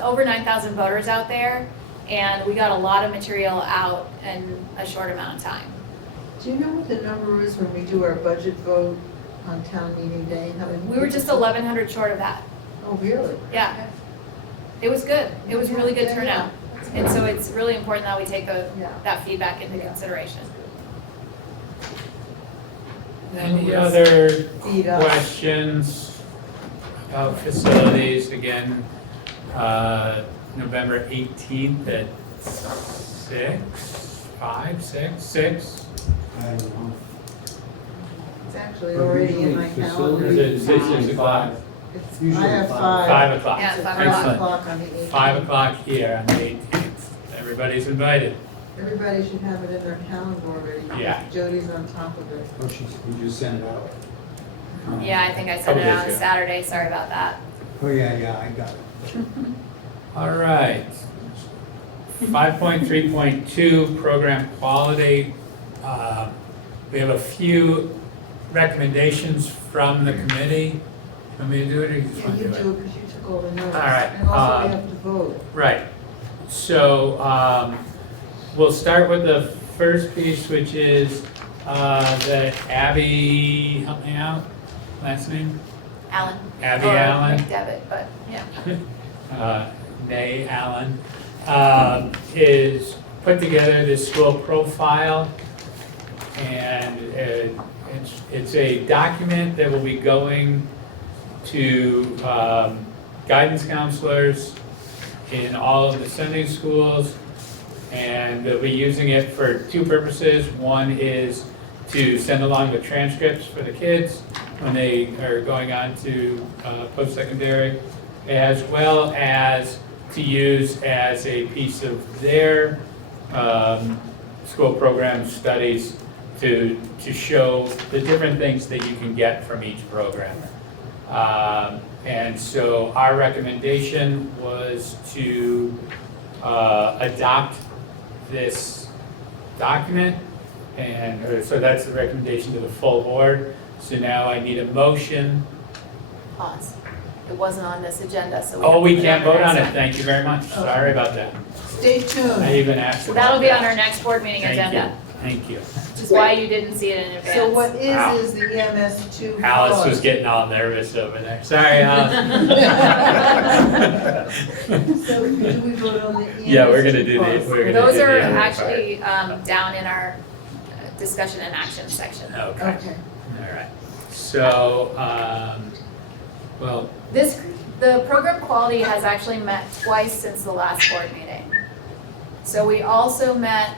over 9,000 voters out there, and we got a lot of material out in a short amount of time. do you know what the number is when we do our budget vote on town meeting day? How many We were just 1,100 short of that. Oh, really? Yeah. It was good. It was really good Yeah, turnout. That's And good. so it's really important that we take Yeah. that feedback into Yeah. consideration. Any other Feed us. questions about facilities? Again, November 18th at 6? I don't know. It's actually But already in usually my Is calendar. it 6 o'clock? It's, Usually I have five. 5 o'clock. Yeah, 5 Excellent. o'clock on the 18th. 5 o'clock here on the 18th. everybody's invited. Everybody should have it in their calendar already. because Yeah. Jody's on top of it. Oh, you just sent it out? Yeah, I think I sent Couple it days out on ago. Saturday, sorry about that. Oh, yeah, I got it. All right. 5.3.2, program quality. We have a few recommendations from the committee. Want me to do it, or you just Yeah, want you to do do it? it because you took all the notes. All right, And also we have to vote. Right. So we'll start with the first piece, which is that Abby, help me out, last name? Alan. Abby Or Allen. McDevitt, but, yeah. Nay Allen, is put together this school profile. And it's a document that will be going to guidance counselors in all of the Sunday schools. And they'll be using it for two purposes. One is to send along the transcripts for the kids when they are going on to post-secondary, as well as to use as a piece of their school program studies to show the different things that you can get from each program. And so our recommendation was to adopt this document, and so that's the recommendation to the full board. So now I need a motion. Pause. It wasn't on this agenda, so. Oh, we have to put can't on vote our on it, next thank you very much, sorry about that. Stay I tuned. even asked. So about that'll be that. on our next board meeting Thank you. agenda, Thank you. which is why you didn't see it in advance. So what Wow. is the EMS two? Alice was clause? getting all nervous over there, sorry, Alice. So do we vote on the EMS? Yeah, we're gonna do the, clause? we're gonna do Those the are other part. actually down in our discussion and action section. Okay, Okay. all right. So, well, The program quality has actually met twice since the last board meeting. So we also met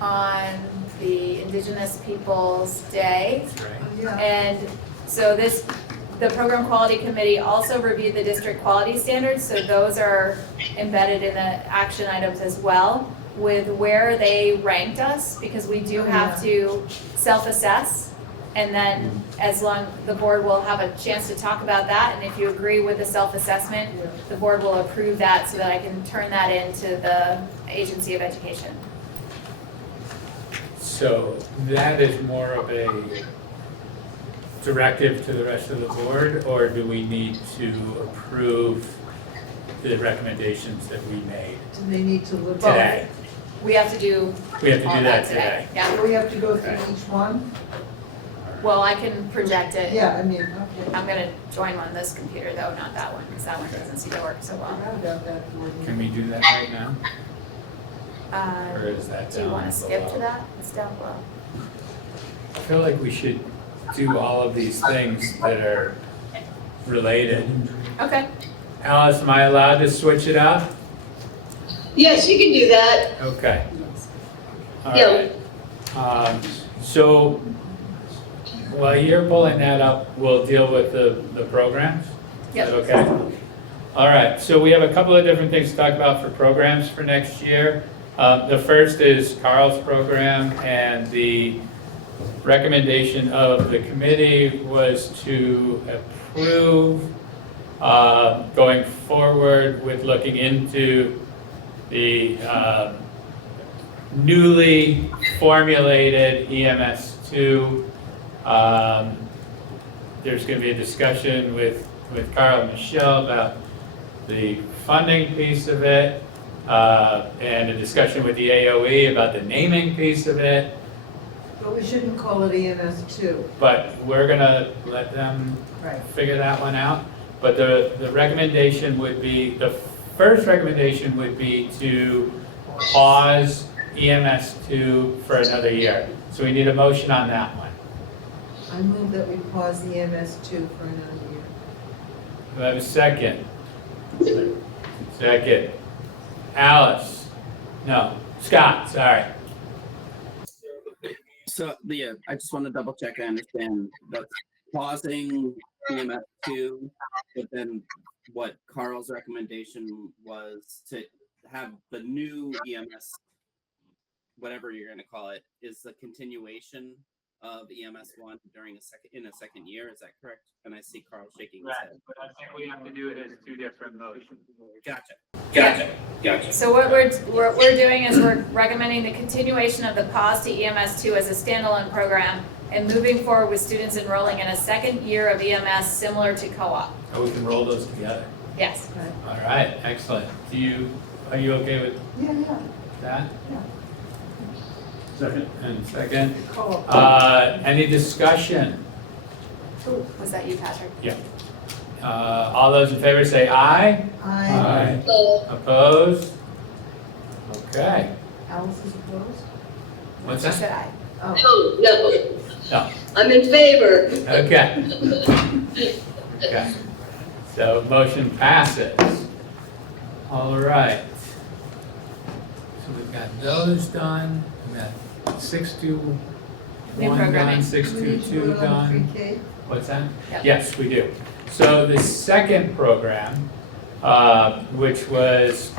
on the Indigenous Peoples' Day. that's right. Oh, yeah. And so the program quality committee also reviewed the district quality standards, so those are embedded in the action items as well, with where they ranked us, because we do have to self-assess. And then the board will have a chance to talk about that, and if you agree with the self-assessment, the board will approve that so that I can turn that into the Agency of Education. So that is more of a directive to the rest of the board, or do we need to approve the recommendations that we made Do they need to look at today? We have to do We have to all do that today. Yeah, Do we have to go through each one? well, I can project it. Yeah, I mean, okay. I'm gonna join on this computer though, not that one, because that one doesn't seem to work so I well. forgot about that for Can you. we do that right now, or Uh, is that do you down wanna skip to below? that? It's down below. I feel like we should do all of these things that are related. Okay, Alice, am I allowed to switch it up? Yes, you can do that. Okay. All Yeah. right. So while you're pulling that up, we'll deal with the programs? Is that Yep. okay? All right, so we have a couple of different things to talk about for programs for next year. The first is Carl's program, and the recommendation of the committee was to approve going forward with looking into the newly formulated EMS2. There's going to be a discussion with Carl and Michelle about the funding piece of it, and a discussion with the AOE about the naming piece of it. But we shouldn't call it EMS two. But we're going to let them Right. figure that one out. But the recommendation would be, the first recommendation would be to pause EMS2 for another year. So we need a motion on that one. I move that we pause the EMS two for another year. Do I have a second? Second. Alice? No, Scott, sorry. So, I just want to double check I understand that's pausing EMS2, but then what Carl's recommendation was to have the new EMS, whatever you're going to call it, is the continuation of EMS 1 in a second year. Is that correct? And I see Carl shaking his head. But I think we have to do it as two different motions. Gotcha. So what we're doing is we're recommending the continuation of the Pause to EMS 2 as a standalone program and moving forward with students enrolling in a second year of EMS similar to co-op. And we can roll those together. Yes. All right, excellent. Are you okay with Yeah. that? Second. And second, Co-op. any discussion? Was that you, Patrick? Yeah. All those in favor say aye. I, Opposed? Okay. Alice is opposed? What's She that? said aye. Oh, No, No, I'm in favor. okay. Okay. So motion passes. All right. So we've got those done, we got 621 New done, programming. 622 done. Pre-K? What's that? Yep. Yes, we do. So the second program, which was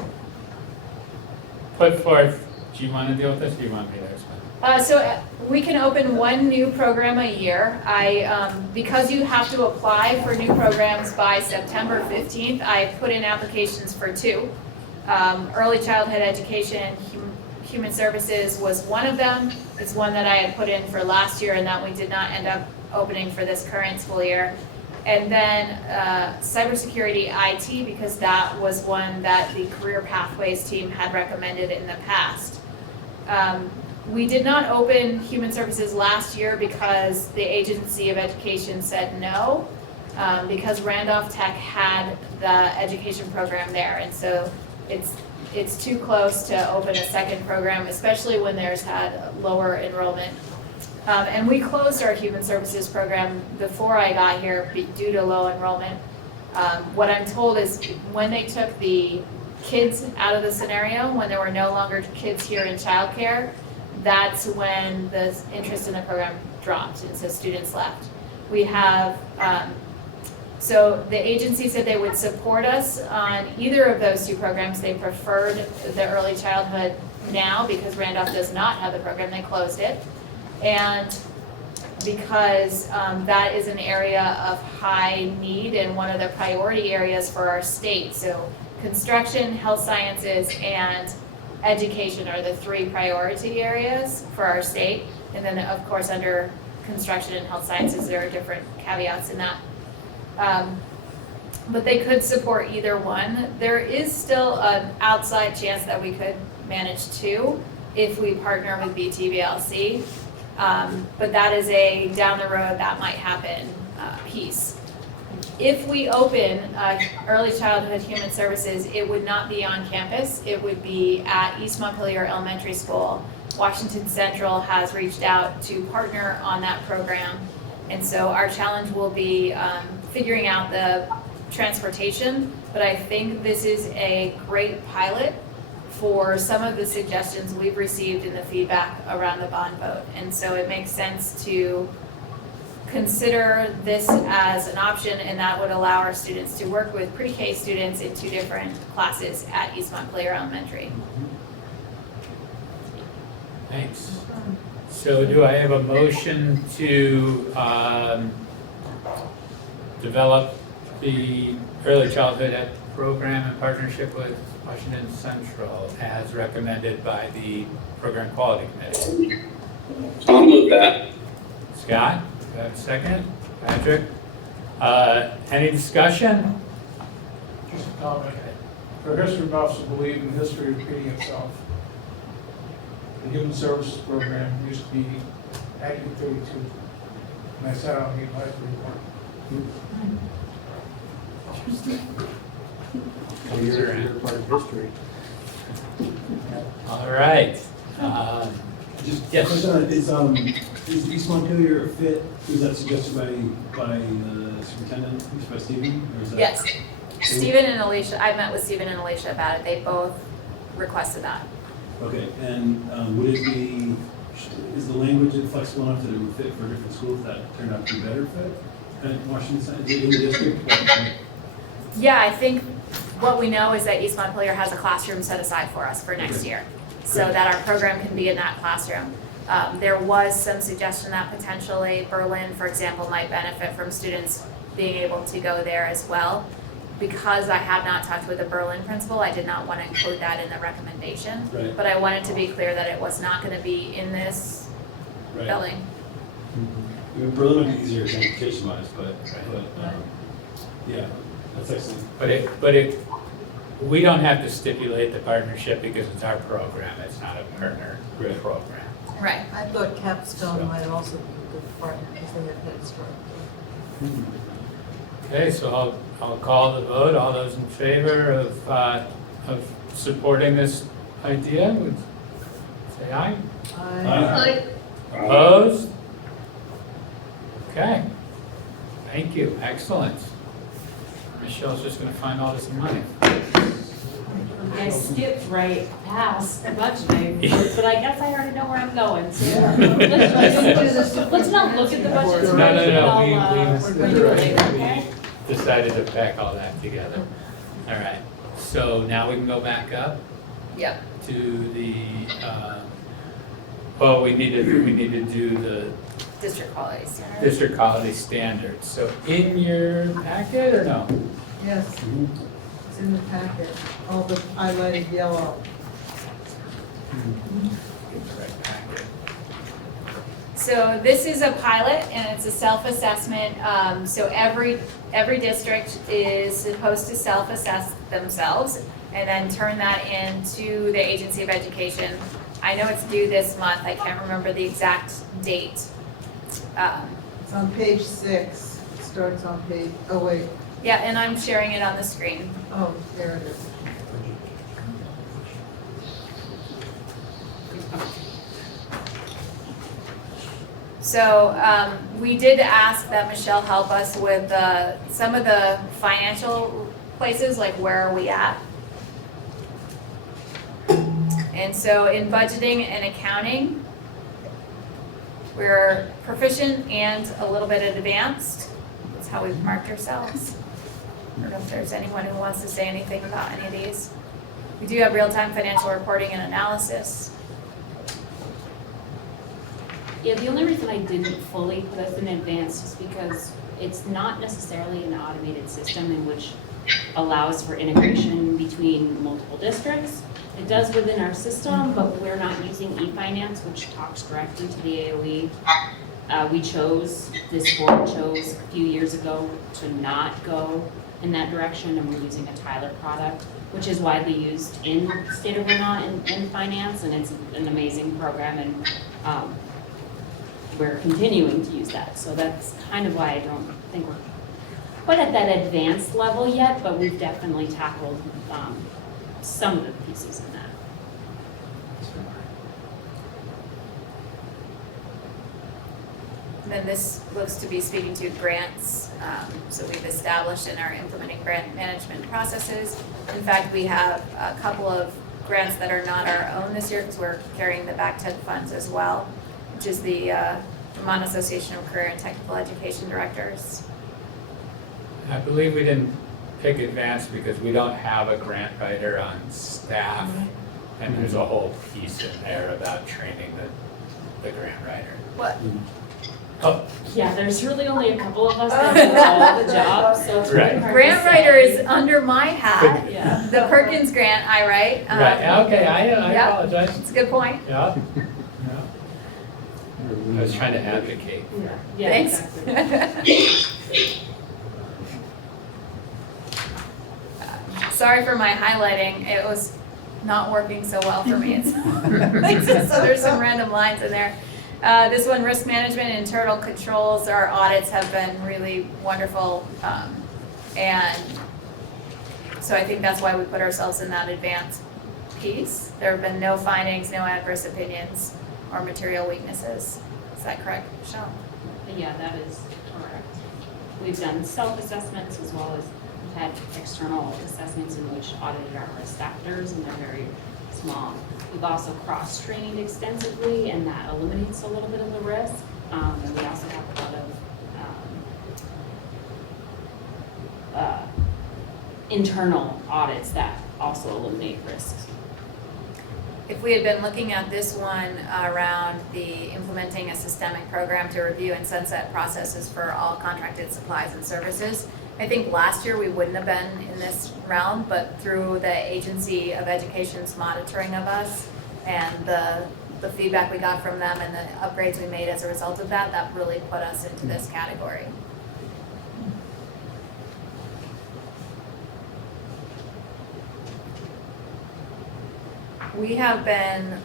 put forth, do you want to deal with this, or do you want me to explain? So we can open one new program a year. Because you have to apply for new programs by September 15th, I put in applications for two. Early childhood education, human services was one of them. It's one that I had put in for last year and that we did not end up opening for this current school year. And then cybersecurity IT, because that was one that the Career Pathways team had recommended in the past. We did not open human services last year because the Agency of Education said no, because Randolph Tech had the education program there. And so it's too close to open a second program, especially when there's had lower enrollment. And we closed our human services program before I got here due to low enrollment. What I'm told is when they took the kids out of the scenario, when there were no longer kids here in childcare, that's when the interest in the program dropped, and so students left. We have, so the agency said they would support us on either of those two programs. They preferred the early childhood now because Randolph does not have the program, they closed it. And because that is an area of high need and one of the priority areas for our state. So construction, health sciences, and education are the three priority areas for our state. And then of course under construction and health sciences there are different caveats in that. But they could support either one. There is still an outside chance that we could manage two if we partner with BTVLC. But that is a down the road that might happen piece. If we open early childhood human services, it would not be on campus. It would be at East Montpelier Elementary School. Washington Central has reached out to partner on that program. And so our challenge will be figuring out the transportation. But I think this is a great pilot for some of the suggestions we've received in the feedback around the bond vote. And so it makes sense to consider this as an option, and that would allow our students to work with pre-K students in two different classes at East Montpelier Elementary. Thanks. So do I have a motion to develop the early childhood ed program in partnership with Washington Central as recommended by the Program Quality Committee? I'll move that. Scott, do I have a second? Patrick? Any discussion? Just a comment. For history buffs who believe in history repeating itself, the human services program used to be Aggie 32. And I sat on the advisory board. So you're part of history. All right. Just Yes. question on it, is East Montpelier a fit? Was that suggested by the superintendent, by Stephen, or is that? Yes, Stephen and Alicia, I met with Stephen and Alicia about it. They both requested that. Okay, and would it be, is the language flexible enough that it would fit for a different school if that turned out to be better fit at Washington, is it in the district? Yeah, I think what we know is that East Montpelier has a classroom set aside for us for next year, so that our program can be in that classroom. There was some suggestion that potentially Berlin, for example, might benefit from students being able to go there as well. Because I have not talked with the Berlin principal, I did not want to include that in the recommendation. Right. But I wanted to be clear that it was not going to be in this Right. building. I mean, Berlin would be easier transportation wise, but, yeah, that's excellent. But we don't have to stipulate the partnership because it's our program, it's not a partner Right. program. Right. I thought Capstone So- might also be a good partner because they have Head Start. Okay, so I'll call the vote. All those in favor of supporting this idea, would say aye. Aye. Opposed? Okay. Thank you, excellent. Michelle's just gonna find all this money. I skipped right past the budgeting, but I guess I already know where I'm going, so let's not look at the budget No, tonight, and no, I'll, we review it later, okay? decided to pack all that together. All right, so now we can go back up Yep. to the, well, we need to do the District quality standards. district quality standards. So in your packet or no? Yes, it's in the packet, all the highlighted yellow. Correct packet. So this is a pilot and it's a self-assessment. So every district is supposed to self-assess themselves and then turn that into the Agency of Education. I know it's due this month. I can't remember the exact date. It's on page 6, starts on page, oh wait, Yeah, and I'm sharing it on the screen. oh, there it is. So we did ask that Michelle help us with some of the financial places, like where are we at? And so in budgeting and accounting, we're proficient and a little bit advanced. That's how we've marked ourselves. I don't know if there's anyone who wants to say anything about any of these. We do have real-time financial reporting and analysis. Yeah, the only reason I didn't fully put us in advance is because it's not necessarily an automated system in which allows for integration between multiple districts. It does within our system, but we're not using eFinance, which talks directly to the AOE. This board chose a few years ago to not go in that direction, and we're using a Tyler product, which is widely used in the state of Vermont in finance, and it's an amazing program, and we're continuing to use that. So that's kind of why I don't think we're quite at that advanced level yet, but we've definitely tackled some of the pieces in that. And then this looks to be speaking to grants. So we've established and are implementing grant management processes. In fact, we have a couple of grants that are not our own this year because we're carrying the BACTED funds as well, which is the Vermont Association of Career and Technical Education Directors. I believe we didn't pick advanced because we don't have a grant writer on staff. And there's a whole piece in there about training the grant writer. What? Oh, Yeah, there's really only a couple of us that do all the jobs, so it's really Right. hard to Grant say. writer is under my hat. Yeah. The Perkins grant I write. right, okay, I yeah. apologize. It's a good point. Yeah. I was trying to advocate. Yeah, Thanks. exactly. Sorry for my highlighting. It was not working so well for me. So there's some random lines in there. This one, risk management and internal controls. Our audits have been really wonderful. And so I think that's why we put ourselves in that advanced piece. There have been no findings, no adverse opinions, or material weaknesses. Is that correct, Michelle? Yeah, that is correct. We've done self-assessments as well as we've had external assessments in which audited our risk factors, and they're very small. We've also cross-trained extensively, and that eliminates a little bit of the risk. And we also have a lot of internal audits that also eliminate risks. If we had been looking at this one around the implementing a systemic program to review and sunset processes for all contracted supplies and services, I think last year we wouldn't have been in this realm, but through the Agency of Education's monitoring of us and the feedback we got from them and the upgrades we made as a result of that, that really put us into this category. We have been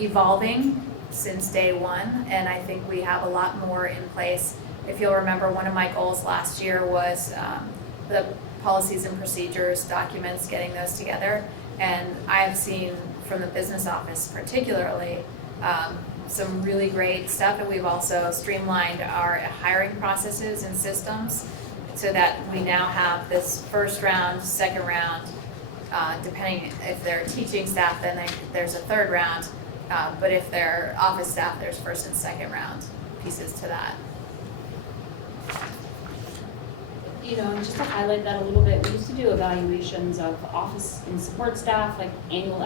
evolving since day one, and I think we have a lot more in place. If you'll remember, one of my goals last year was the policies and procedures documents, getting those together. And I've seen from the business office particularly some really great stuff, and we've also streamlined our hiring processes and systems so that we now have this first round, second round, depending if they're teaching staff, then there's a third round. But if they're office staff, there's first and second round pieces to that. You know, and just to highlight that a little bit, we used to do evaluations of office and support staff, like annual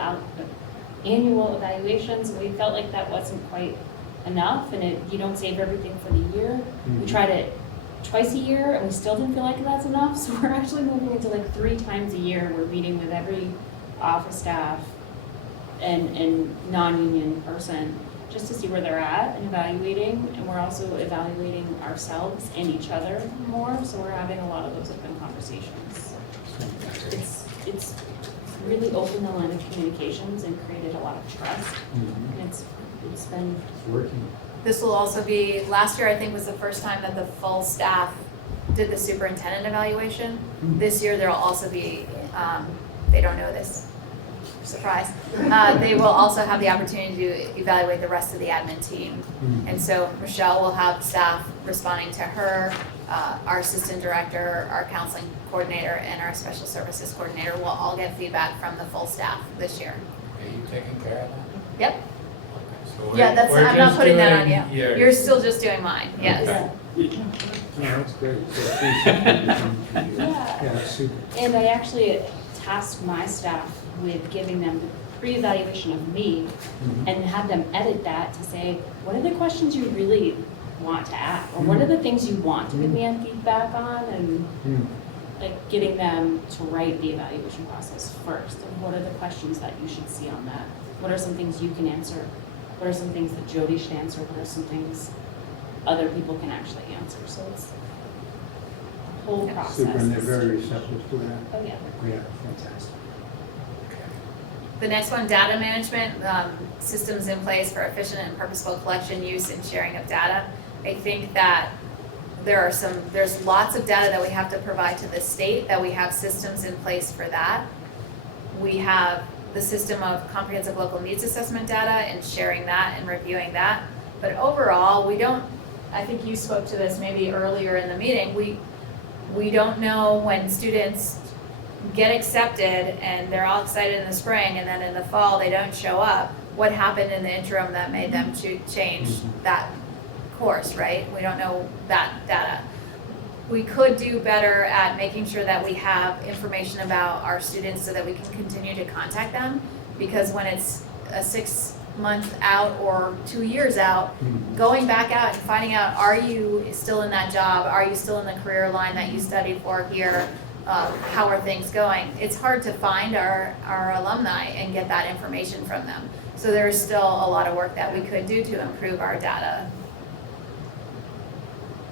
evaluations, and we felt like that wasn't quite enough, and you don't save everything for the year. We tried it twice a year, and we still didn't feel like that's enough, so we're actually moving into like 3 times a year. We're meeting with every office staff and non-union person just to see where they're at and evaluating, and we're also evaluating ourselves and each other more, so we're having a lot of those open conversations. It's really opened the line of communications and created a lot of trust, and it's been Working. This will also be, last year I think was the first time that the full staff did the superintendent evaluation. This year there'll also be, they don't know this, surprise. They will also have the opportunity to evaluate the rest of the admin team. And so Michelle will have staff responding to her, our assistant director, our counseling coordinator, and our special services coordinator will all get feedback from the full staff this year. Are you taking care of that? Yep. Okay, so Yeah, that's, we're I'm not just putting that on doing you. yours. You're still just doing mine, yes. Okay. Yeah, that's great. So 3 separate different- Yeah. Yeah, that's super. And I actually tasked my staff with giving them the pre-evaluation of me and have them edit that to say, what are the questions you really want to ask? Or what are the things you want to give me feedback on? And like getting them to write the evaluation process first. And what are the questions that you should see on that? What are some things you can answer? What are some things that Jody should answer? What are some things other people can actually answer? So it's a whole process. Super, and they're very receptive to that. Oh, yeah. Yeah, fantastic. The next one, data management, systems in place for efficient and purposeful collection, use, and sharing of data. I think that there's lots of data that we have to provide to the state, that we have systems in place for that. We have the system of comprehensive local needs assessment data and sharing that and reviewing that. But overall, we don't, I think you spoke to this maybe earlier in the meeting, we don't know when students get accepted and they're all excited in the spring and then in the fall they don't show up, what happened in the interim that made them change that course, right? We don't know that data. We could do better at making sure that we have information about our students so that we can continue to contact them, because when it's a 6 month out or 2 years out, going back out and finding out, are you still in that job? Are you still in the career line that you studied for here? How are things going? It's hard to find our alumni and get that information from them. So there's still a lot of work that we could do to improve our data.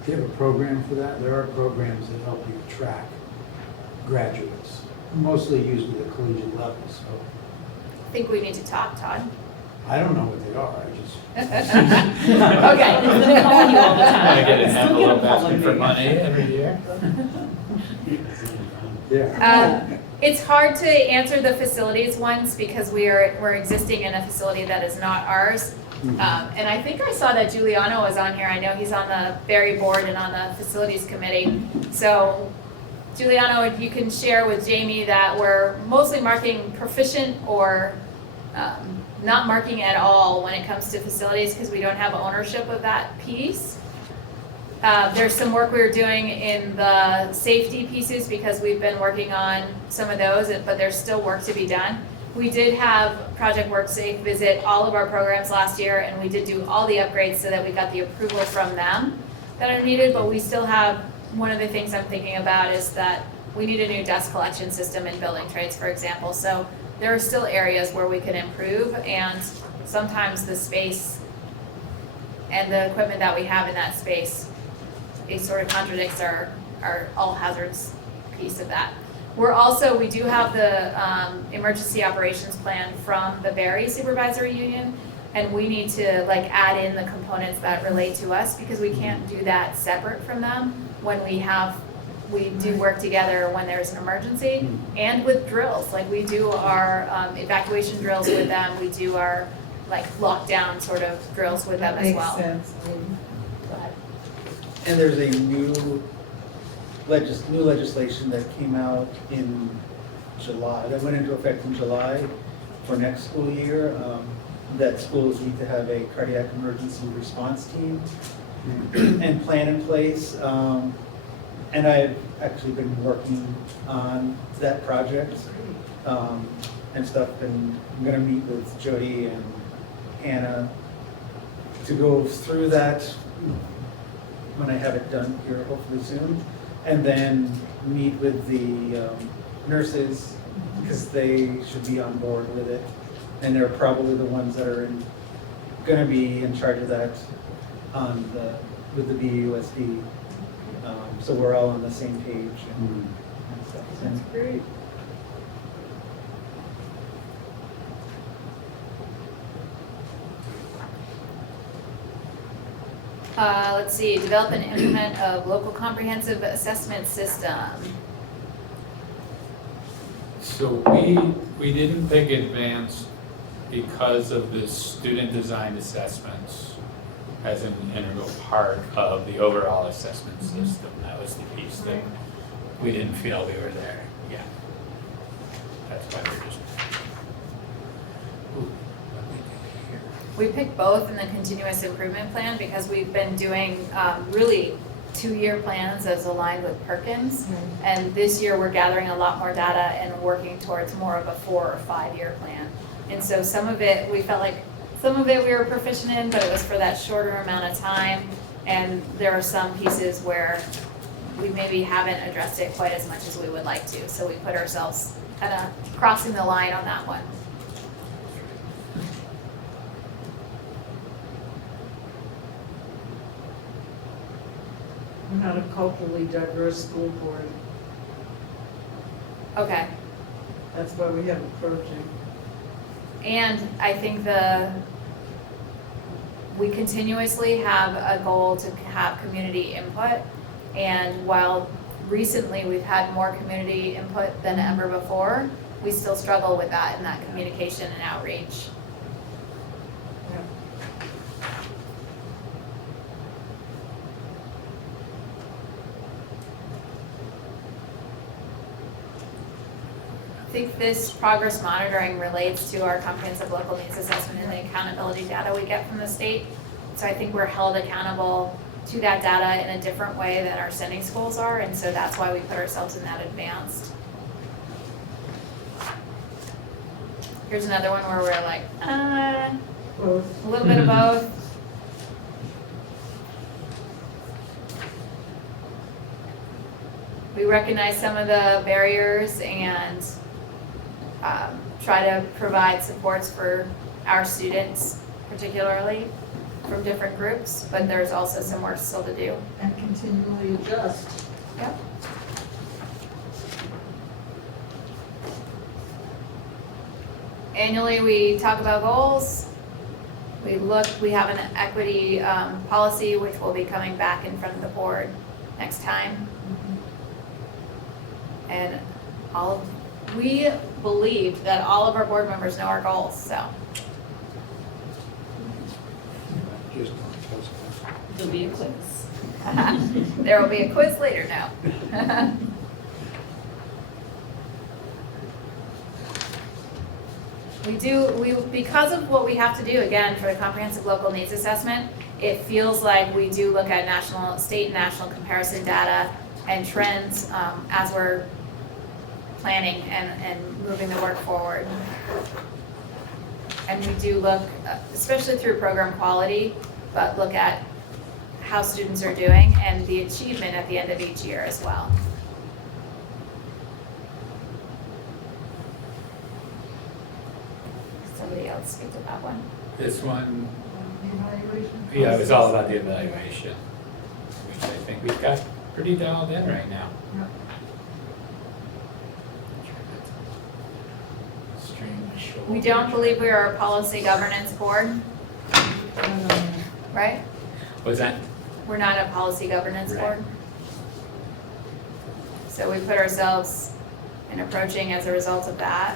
Do you have a program for that? There are programs that help you track graduates, mostly used at the collegiate level, so I think we need to talk, Todd. I don't know what they are, I just. Okay. They're calling you all the time. I get an Still get a envelope call asking in for me. money every year. Yeah. It's hard to answer the facilities ones because we're existing in a facility that is not ours. And I think I saw that Giuliano was on here. I know he's on the Berry board and on the facilities committee. So Giuliano, if you can share with Jamie that we're mostly marking proficient or not marking at all when it comes to facilities because we don't have ownership of that piece. There's some work we were doing in the safety pieces because we've been working on some of those, but there's still work to be done. We did have Project WorkSafe visit all of our programs last year, and we did do all the upgrades so that we got the approval from them that are needed, but we still have, one of the things I'm thinking about is that we need a new dust collection system in building trades, for example. So there are still areas where we can improve, and sometimes the space and the equipment that we have in that space, it sort of contradicts our all hazards piece of that. We do have the emergency operations plan from the Barry Supervisory Union, and we need to like add in the components that relate to us because we can't do that separate from them when we do work together when there's an emergency, and with drills, like we do our evacuation drills with them, we do our like lockdown sort of drills with them as well. Makes sense. Go ahead. And there's a new legislation that came out in July, that went into effect in July for next school year, that schools need to have a cardiac emergency response team and plan in place. And I've actually been working on that project and stuff, and I'm gonna meet with Jody and Hannah to go through that when I have it done here, hopefully soon. And then meet with the nurses, because they should be on board with it. And they're probably the ones that are gonna be in charge of that with the BUSD. So we're all on the same page and stuff. That's great. Let's see, develop and implement a local comprehensive assessment system. So we didn't pick advanced because of the student design assessments as an integral part of the overall assessment system. That was the piece that we didn't feel we were there yet. That's why we're just. Ooh, what did we do here? We picked both in the continuous improvement plan because we've been doing really 2-year plans as aligned with Perkins. And this year we're gathering a lot more data and working towards more of a 4 or 5-year plan. And so some of it, we felt like some of it we were proficient in, but it was for that shorter amount of time. And there are some pieces where we maybe haven't addressed it quite as much as we would like to. So we put ourselves kind of crossing the line on that one. We're not a culturally diverse school board. Okay. That's why we have approaching. And I think we continuously have a goal to have community input. And while recently we've had more community input than ever before, we still struggle with that in that communication and outreach. I think this progress monitoring relates to our comprehensive local needs assessment and the accountability data we get from the state. So I think we're held accountable to that data in a different way than our sending schools are, and so that's why we put ourselves in that advanced. Here's another one where we're like, Both. a little bit of both. We recognize some of the barriers and try to provide supports for our students, particularly from different groups, but there's also some work still to do. And continually adjust. Yep. Annually, we talk about goals. We have an equity policy, which will be coming back in front of the board next time. And we believe that all of our board members know our goals, so. There'll be a quiz. There will be a quiz later now. Because of what we have to do, again, for the comprehensive local needs assessment, it feels like we do look at state and national comparison data and trends as we're planning and moving the work forward. And we do look, especially through program quality, but look at how students are doing and the achievement at the end of each year as well. Somebody else speak to that one. This one, The evaluation yeah, it was all about the process. evaluation, which I think we've got pretty dialed in right now. Yep. Strain my shoulder. We don't believe we are a policy governance board, right? Was that? We're not a policy governance Right. board. So we put ourselves in approaching as a result of that.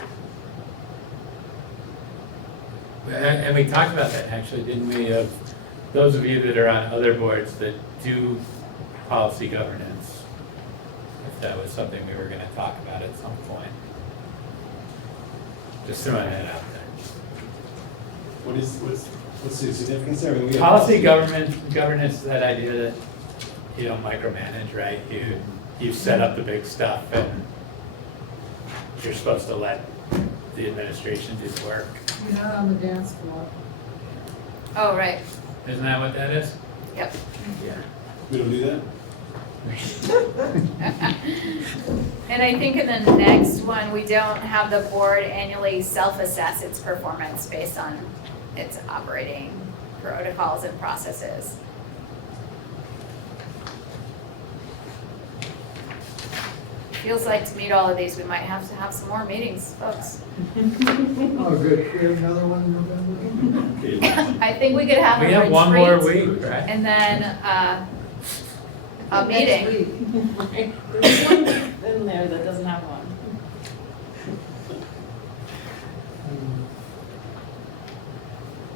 And we talked about that actually, didn't we, of those of you that are on other boards that do policy governance, if that was something we were gonna talk about at some point. Just throwing that out there. What's the significance there? I mean, we have- Policy governance, that idea that you don't micromanage, right? You set up the big stuff and you're supposed to let the administration do the work. You're not on the dance floor. Oh, right, Isn't that what that is? yep. Yeah. We don't do that? And I think in the next one, we don't have the board annually self-assess its performance based on its operating protocols and processes. Feels like to meet all of these, we might have to have some more meetings, folks. Oh, good. We have another one in November? Okay. I think we could have a We retreat. have one more week, right? And then, a Next meeting. week. There's one in there that doesn't have one.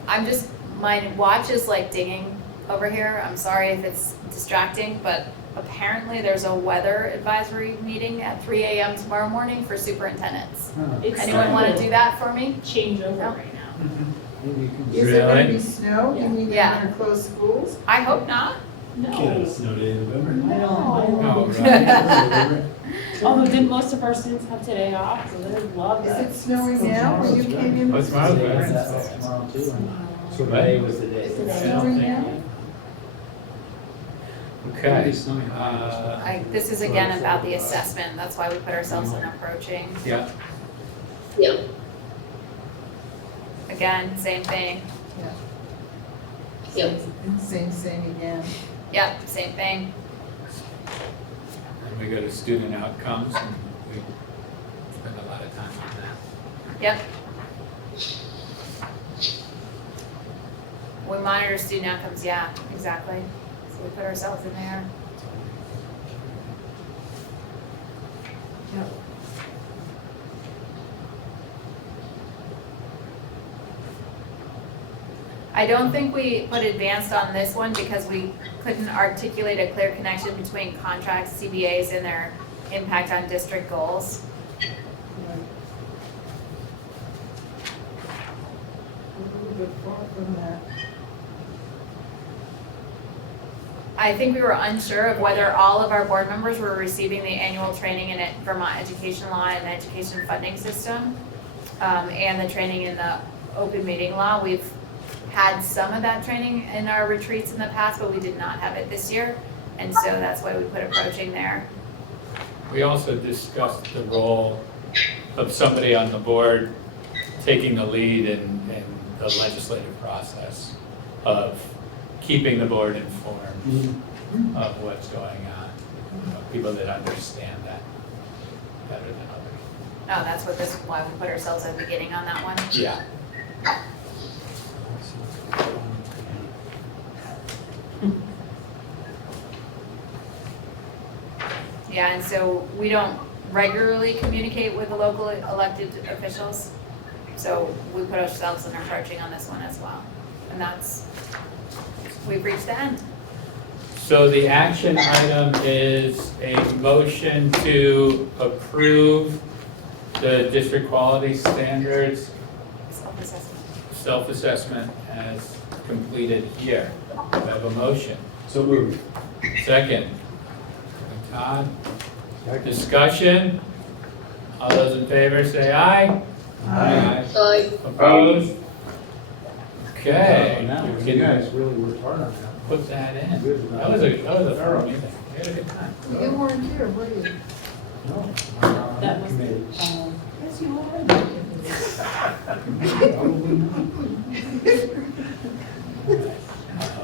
I'm just, my watch is like dinging over here. I'm sorry if it's distracting, but apparently there's a weather advisory meeting at 3 a.m. tomorrow morning for superintendents. Huh, It's Anyone want to do that for me? change over No. right now. maybe you can. Is it gonna Really? be snow? You mean they're Yeah. gonna close schools? I hope not. Can't have No. a snow day in November. Oh, right. November. Although didn't most of our students have today off, so they love Is that. it snowing now when you came in? Oh, tomorrow's Today, Veterans that's Day. tomorrow too, and so Right. today was the day. Is it Yeah. snowing now? Okay. Maybe snowing. This is again about the assessment. That's why we put ourselves in approaching. Yeah, Yeah. Again, same thing. Yep. Same again. Yep, same thing. and we go to student outcomes and we spend a lot of time on that. Yep. We monitor student outcomes, yeah, exactly. So we put ourselves in there. Yep. I don't think we put advanced on this one because we couldn't articulate a clear connection between contracts, CBAs, and their impact on district goals. A little bit far from that. I think we were unsure of whether all of our board members were receiving the annual training in Vermont education law and education funding system, and the training in the open meeting law. We've had some of that training in our retreats in the past, but we did not have it this year, and so that's why we put approaching there. We also discussed the role of somebody on the board taking the lead in the legislative process of keeping the board informed of what's going on. You know, people that understand that better than others. Oh, that's what this, why we put ourselves at the beginning on that one. Yeah. Yeah, and so we don't regularly communicate with the local elected officials, so we put ourselves in approaching on this one as well. And that's, we've reached the end. So the action item is a motion to approve the district quality standards Self-assessment. self-assessment as completed here. I have a motion. So moved. Second. Todd, discussion? All those in favor say aye. Aye. Opposed? Okay. Now, You you can guys really worked hard on that. put that in. Good. That was a thorough meeting. We had a good time. You weren't here, were you? No, I'm not on That the was, committee. Yes, you were.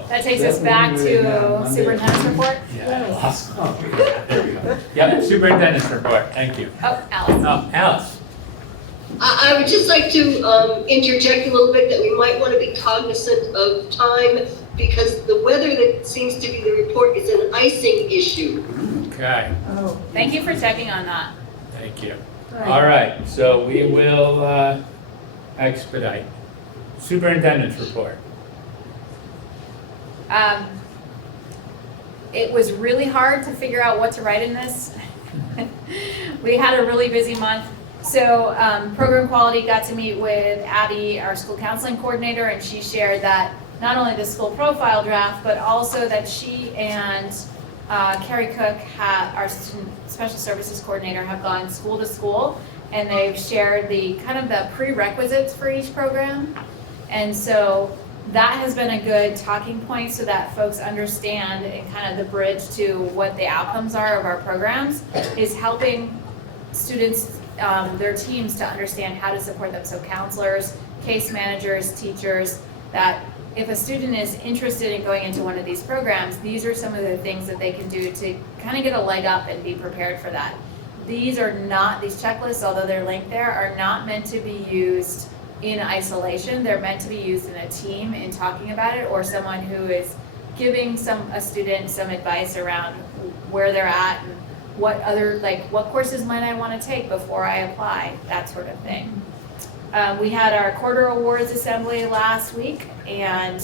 That takes us back to superintendent's report. There we go. Yep, superintendent's report, thank you. Oh, Alice. Oh, Alice. I would just like to interject a little bit that we might want to be cognizant of time because the weather that seems to be the report is an icing issue. Okay, Oh. Thank you for checking on that. thank you. All right, so we will expedite. Superintendent's report. It was really hard to figure out what to write in this. We had a really busy month. So program quality got to meet with Abby, our school counseling coordinator, and she shared that not only the school profile draft, but also that she and Carrie Cook, our special services coordinator, have gone school to school, and they've shared the kind of the prerequisites for each program. And so that has been a good talking point so that folks understand and kind of the bridge to what the outcomes are of our programs is helping students, their teams to understand how to support them. So counselors, case managers, teachers, that if a student is interested in going into one of these programs, these are some of the things that they can do to kind of get a leg up and be prepared for that. These checklists, although they're linked there, are not meant to be used in isolation. They're meant to be used in a team in talking about it, or someone who is giving a student some advice around where they're at and what courses might I want to take before I apply, that sort of thing. We had our quarter awards assembly last week, and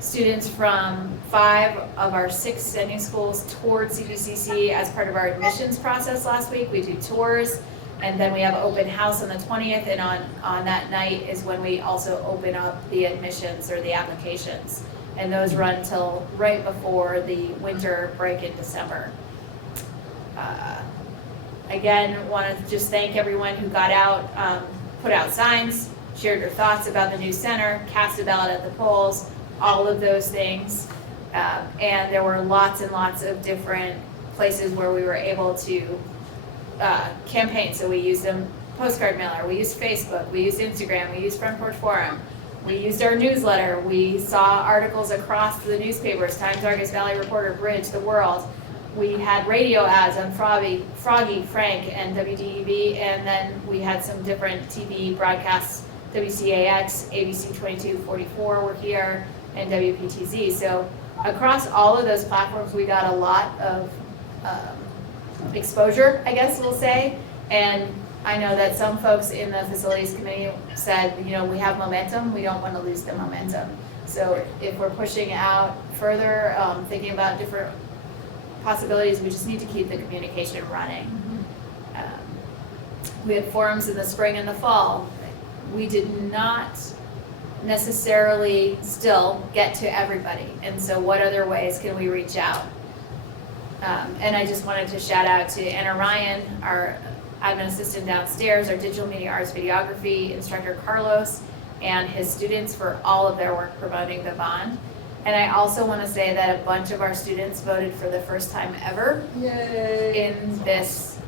students from 5 of our 6 sending schools toured CVCC as part of our admissions process last week. We do tours, and then we have open house on the 20th, and on that night is when we also open up the admissions or the applications. And those run till right before the winter break in December. Again, want to just thank everyone who got out, put out signs, shared your thoughts about the new center, cast a ballot at the polls, all of those things. And there were lots and lots of different places where we were able to campaign. So we used a postcard mailer, we used Facebook, we used Instagram, we used Front Porch Forum, we used our newsletter, we saw articles across the newspapers, Times, Argus, Valley Reporter, Bridge, The World. We had radio ads on Froggy, Frank, and WDEV, and then we had some different TV broadcasts, WCAX, ABC 2244 were here, and WPTZ. So across all of those platforms, we got a lot of exposure, I guess we'll say. And I know that some folks in the facilities committee said, we have momentum, we don't want to lose the momentum. So if we're pushing out further, thinking about different possibilities, we just need to keep the communication running. We had forums in the spring and the fall. We did not necessarily still get to everybody, and so what other ways can we reach out? And I just wanted to shout out to Anna Ryan, our admin assistant downstairs, our digital media arts videography instructor Carlos, and his students for all of their work promoting the bond. And I also want to say that a bunch of our students voted for the first time ever Yay. in this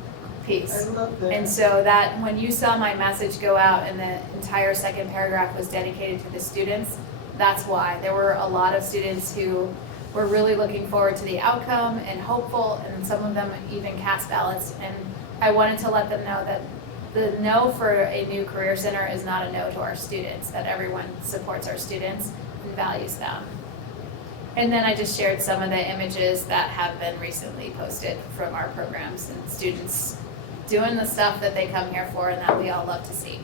piece. I love that. And so that when you saw my message go out and the entire second paragraph was dedicated to the students, that's why. There were a lot of students who were really looking forward to the outcome and hopeful, and some of them even cast ballots. And I wanted to let them know that the no for a new career center is not a no to our students, that everyone supports our students and values them. And then I just shared some of the images that have been recently posted from our programs and students doing the stuff that they come here for and that we all love to see.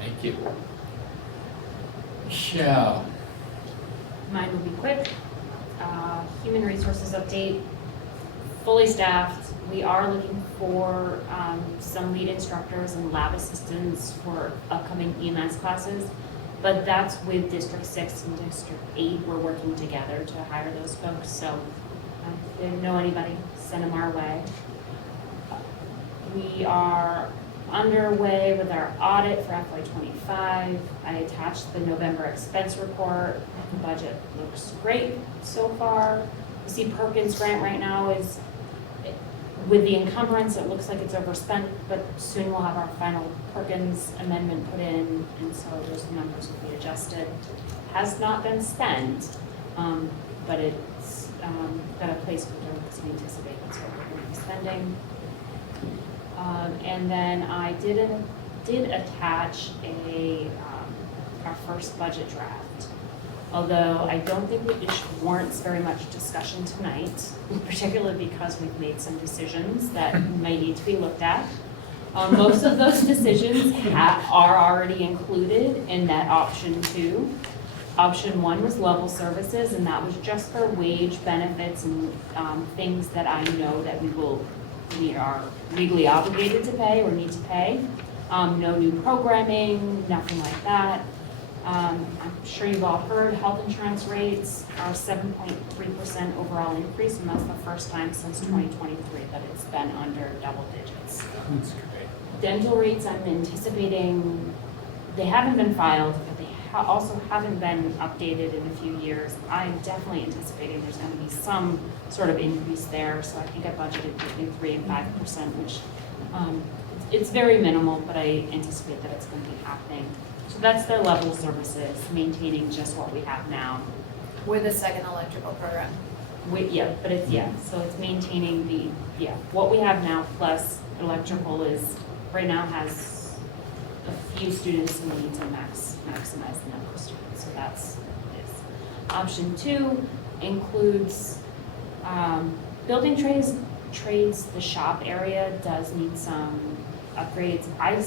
Thank you. Michelle. Mine will be quick. Human resources update, fully staffed. We are looking for some lead instructors and lab assistants for upcoming EMS classes. But that's with District 6 and District 8, we're working together to hire those folks, so if you know anybody, send them our way. We are underway with our audit for FY25. I attached the November expense report. The budget looks great so far. You see Perkins grant right now is, with the encumbrance, it looks like it's overspent, but soon we'll have our final Perkins amendment put in, and so those numbers will be adjusted. Has not been spent, but it's got a placeholder because we anticipate that's what we're going to be spending. And then I did attach our first budget draft. Although I don't think it warrants very much discussion tonight, particularly because we've made some decisions that might need to be looked at. Most of those decisions are already included in that option 2. Option 1 was level services, and that was just for wage benefits and things that I know that we are legally obligated to pay or need to pay. No new programming, nothing like that. I'm sure you've all heard health insurance rates are 7.3% overall increase, and that's the first time since 2023 that it's been under double digits. That's great. Dental rates, I'm anticipating, they haven't been filed, but they also haven't been updated in a few years. I'm definitely anticipating there's going to be some sort of increase there, so I think I budgeted between 3 and 5%, which it's very minimal, but I anticipate that it's going to be happening. So that's their level services, maintaining just what we have now. With a second electrical program. But it's, so it's maintaining what we have now plus electrical is, right now has a few students who need to maximize the number of students, so that's this. Option 2 includes building trades, the shop area does need some upgrades. I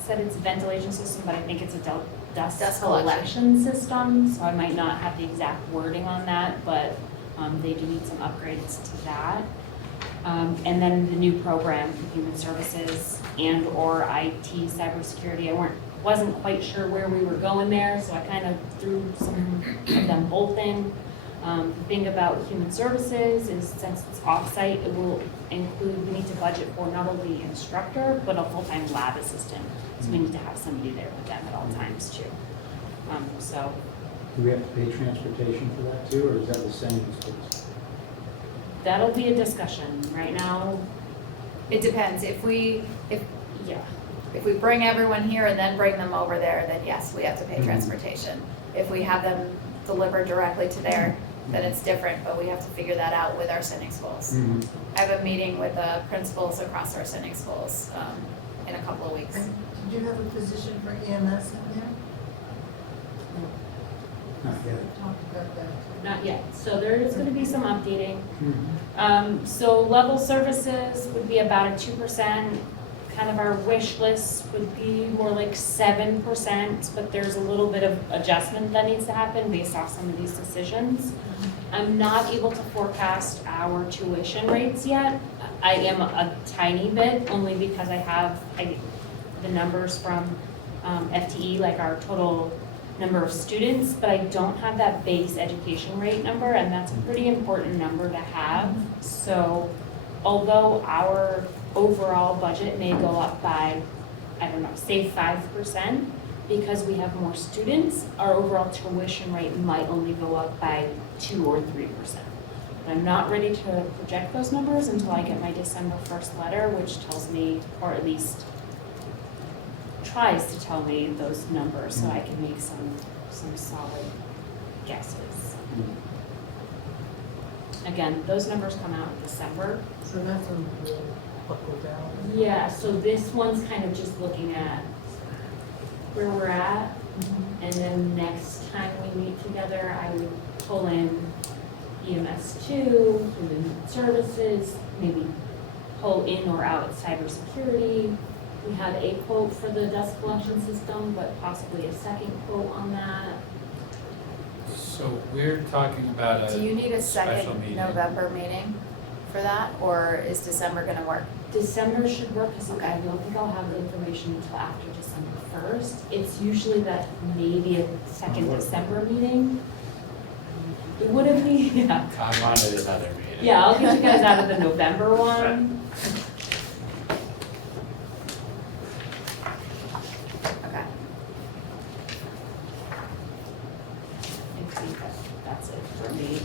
said it's a ventilation system, but I think it's a dust collection system, so I might not have the exact wording on that, but they do need some upgrades to that. And then the new program for human services and or IT cybersecurity. I wasn't quite sure where we were going there, so I kind of threw some of them both in. The thing about human services is since it's off-site, it will include, we need to budget for not only the instructor, but a full-time lab assistant. So we need to have somebody there with them at all times too. So. Do we have to pay transportation for that too, or is that the sending schools? That'll be a discussion. Right now, It depends. If we bring everyone here and then bring them over there, then yes, we have to pay transportation. If we have them delivered directly to there, then it's different, but we have to figure that out with our sending schools. I have a meeting with the principals across our sending schools in a couple of weeks. And did you have a position for EMS in there? Not yet. Talk about that. not yet. So there is going to be some updating. So level services would be about a 2%. Kind of our wish list would be more like 7%, but there's a little bit of adjustment that needs to happen based off some of these decisions. I'm not able to forecast our tuition rates yet. I am a tiny bit, only because I have the numbers from FTE, like our total number of students, but I don't have that base education rate number, and that's a pretty important number to have. So although our overall budget may go up by, I don't know, say 5%, because we have more students, our overall tuition rate might only go up by 2 or 3%. But I'm not ready to project those numbers until I get my December 1st letter, which tells me, or at least tries to tell me those numbers, so I can make some solid guesses. Again, those numbers come out in December. So that's when we'll buckle down. Yeah, so this one's kind of just looking at where we're at, and then next time we meet together, I would pull in EMS2, human services, maybe pull in or out cybersecurity. We had a quote for the dust collection system, but possibly a second quote on that. So we're talking about Do you need a special second meeting. November meeting for that, or is December gonna work? December should work, because Okay. I don't think I'll have the information until after December 1st. It's usually that maybe a second December meeting. Would it be? Yeah. I'm on to this other meeting. Yeah, I'll get you guys out of the November one. Okay. I think that's it for me.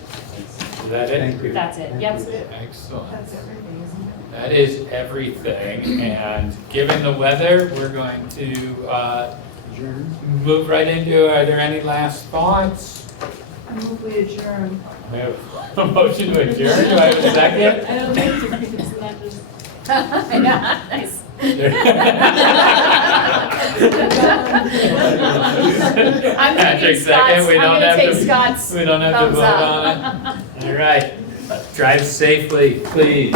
Is that it? Thank you. That's it, yep. Excellent. That's everything, isn't it? That is everything, and given the weather, we're going to Adjourn. move right into, are there any last thoughts? I move we adjourn. We have a motion to adjourn, do I have a second? I don't think it's not just. Yeah, nice. I'm Patrick taking second, Scott's, we I'm don't gonna have take to- Scott's We don't have to thumbs vote up. on it. All right, drive safely, please.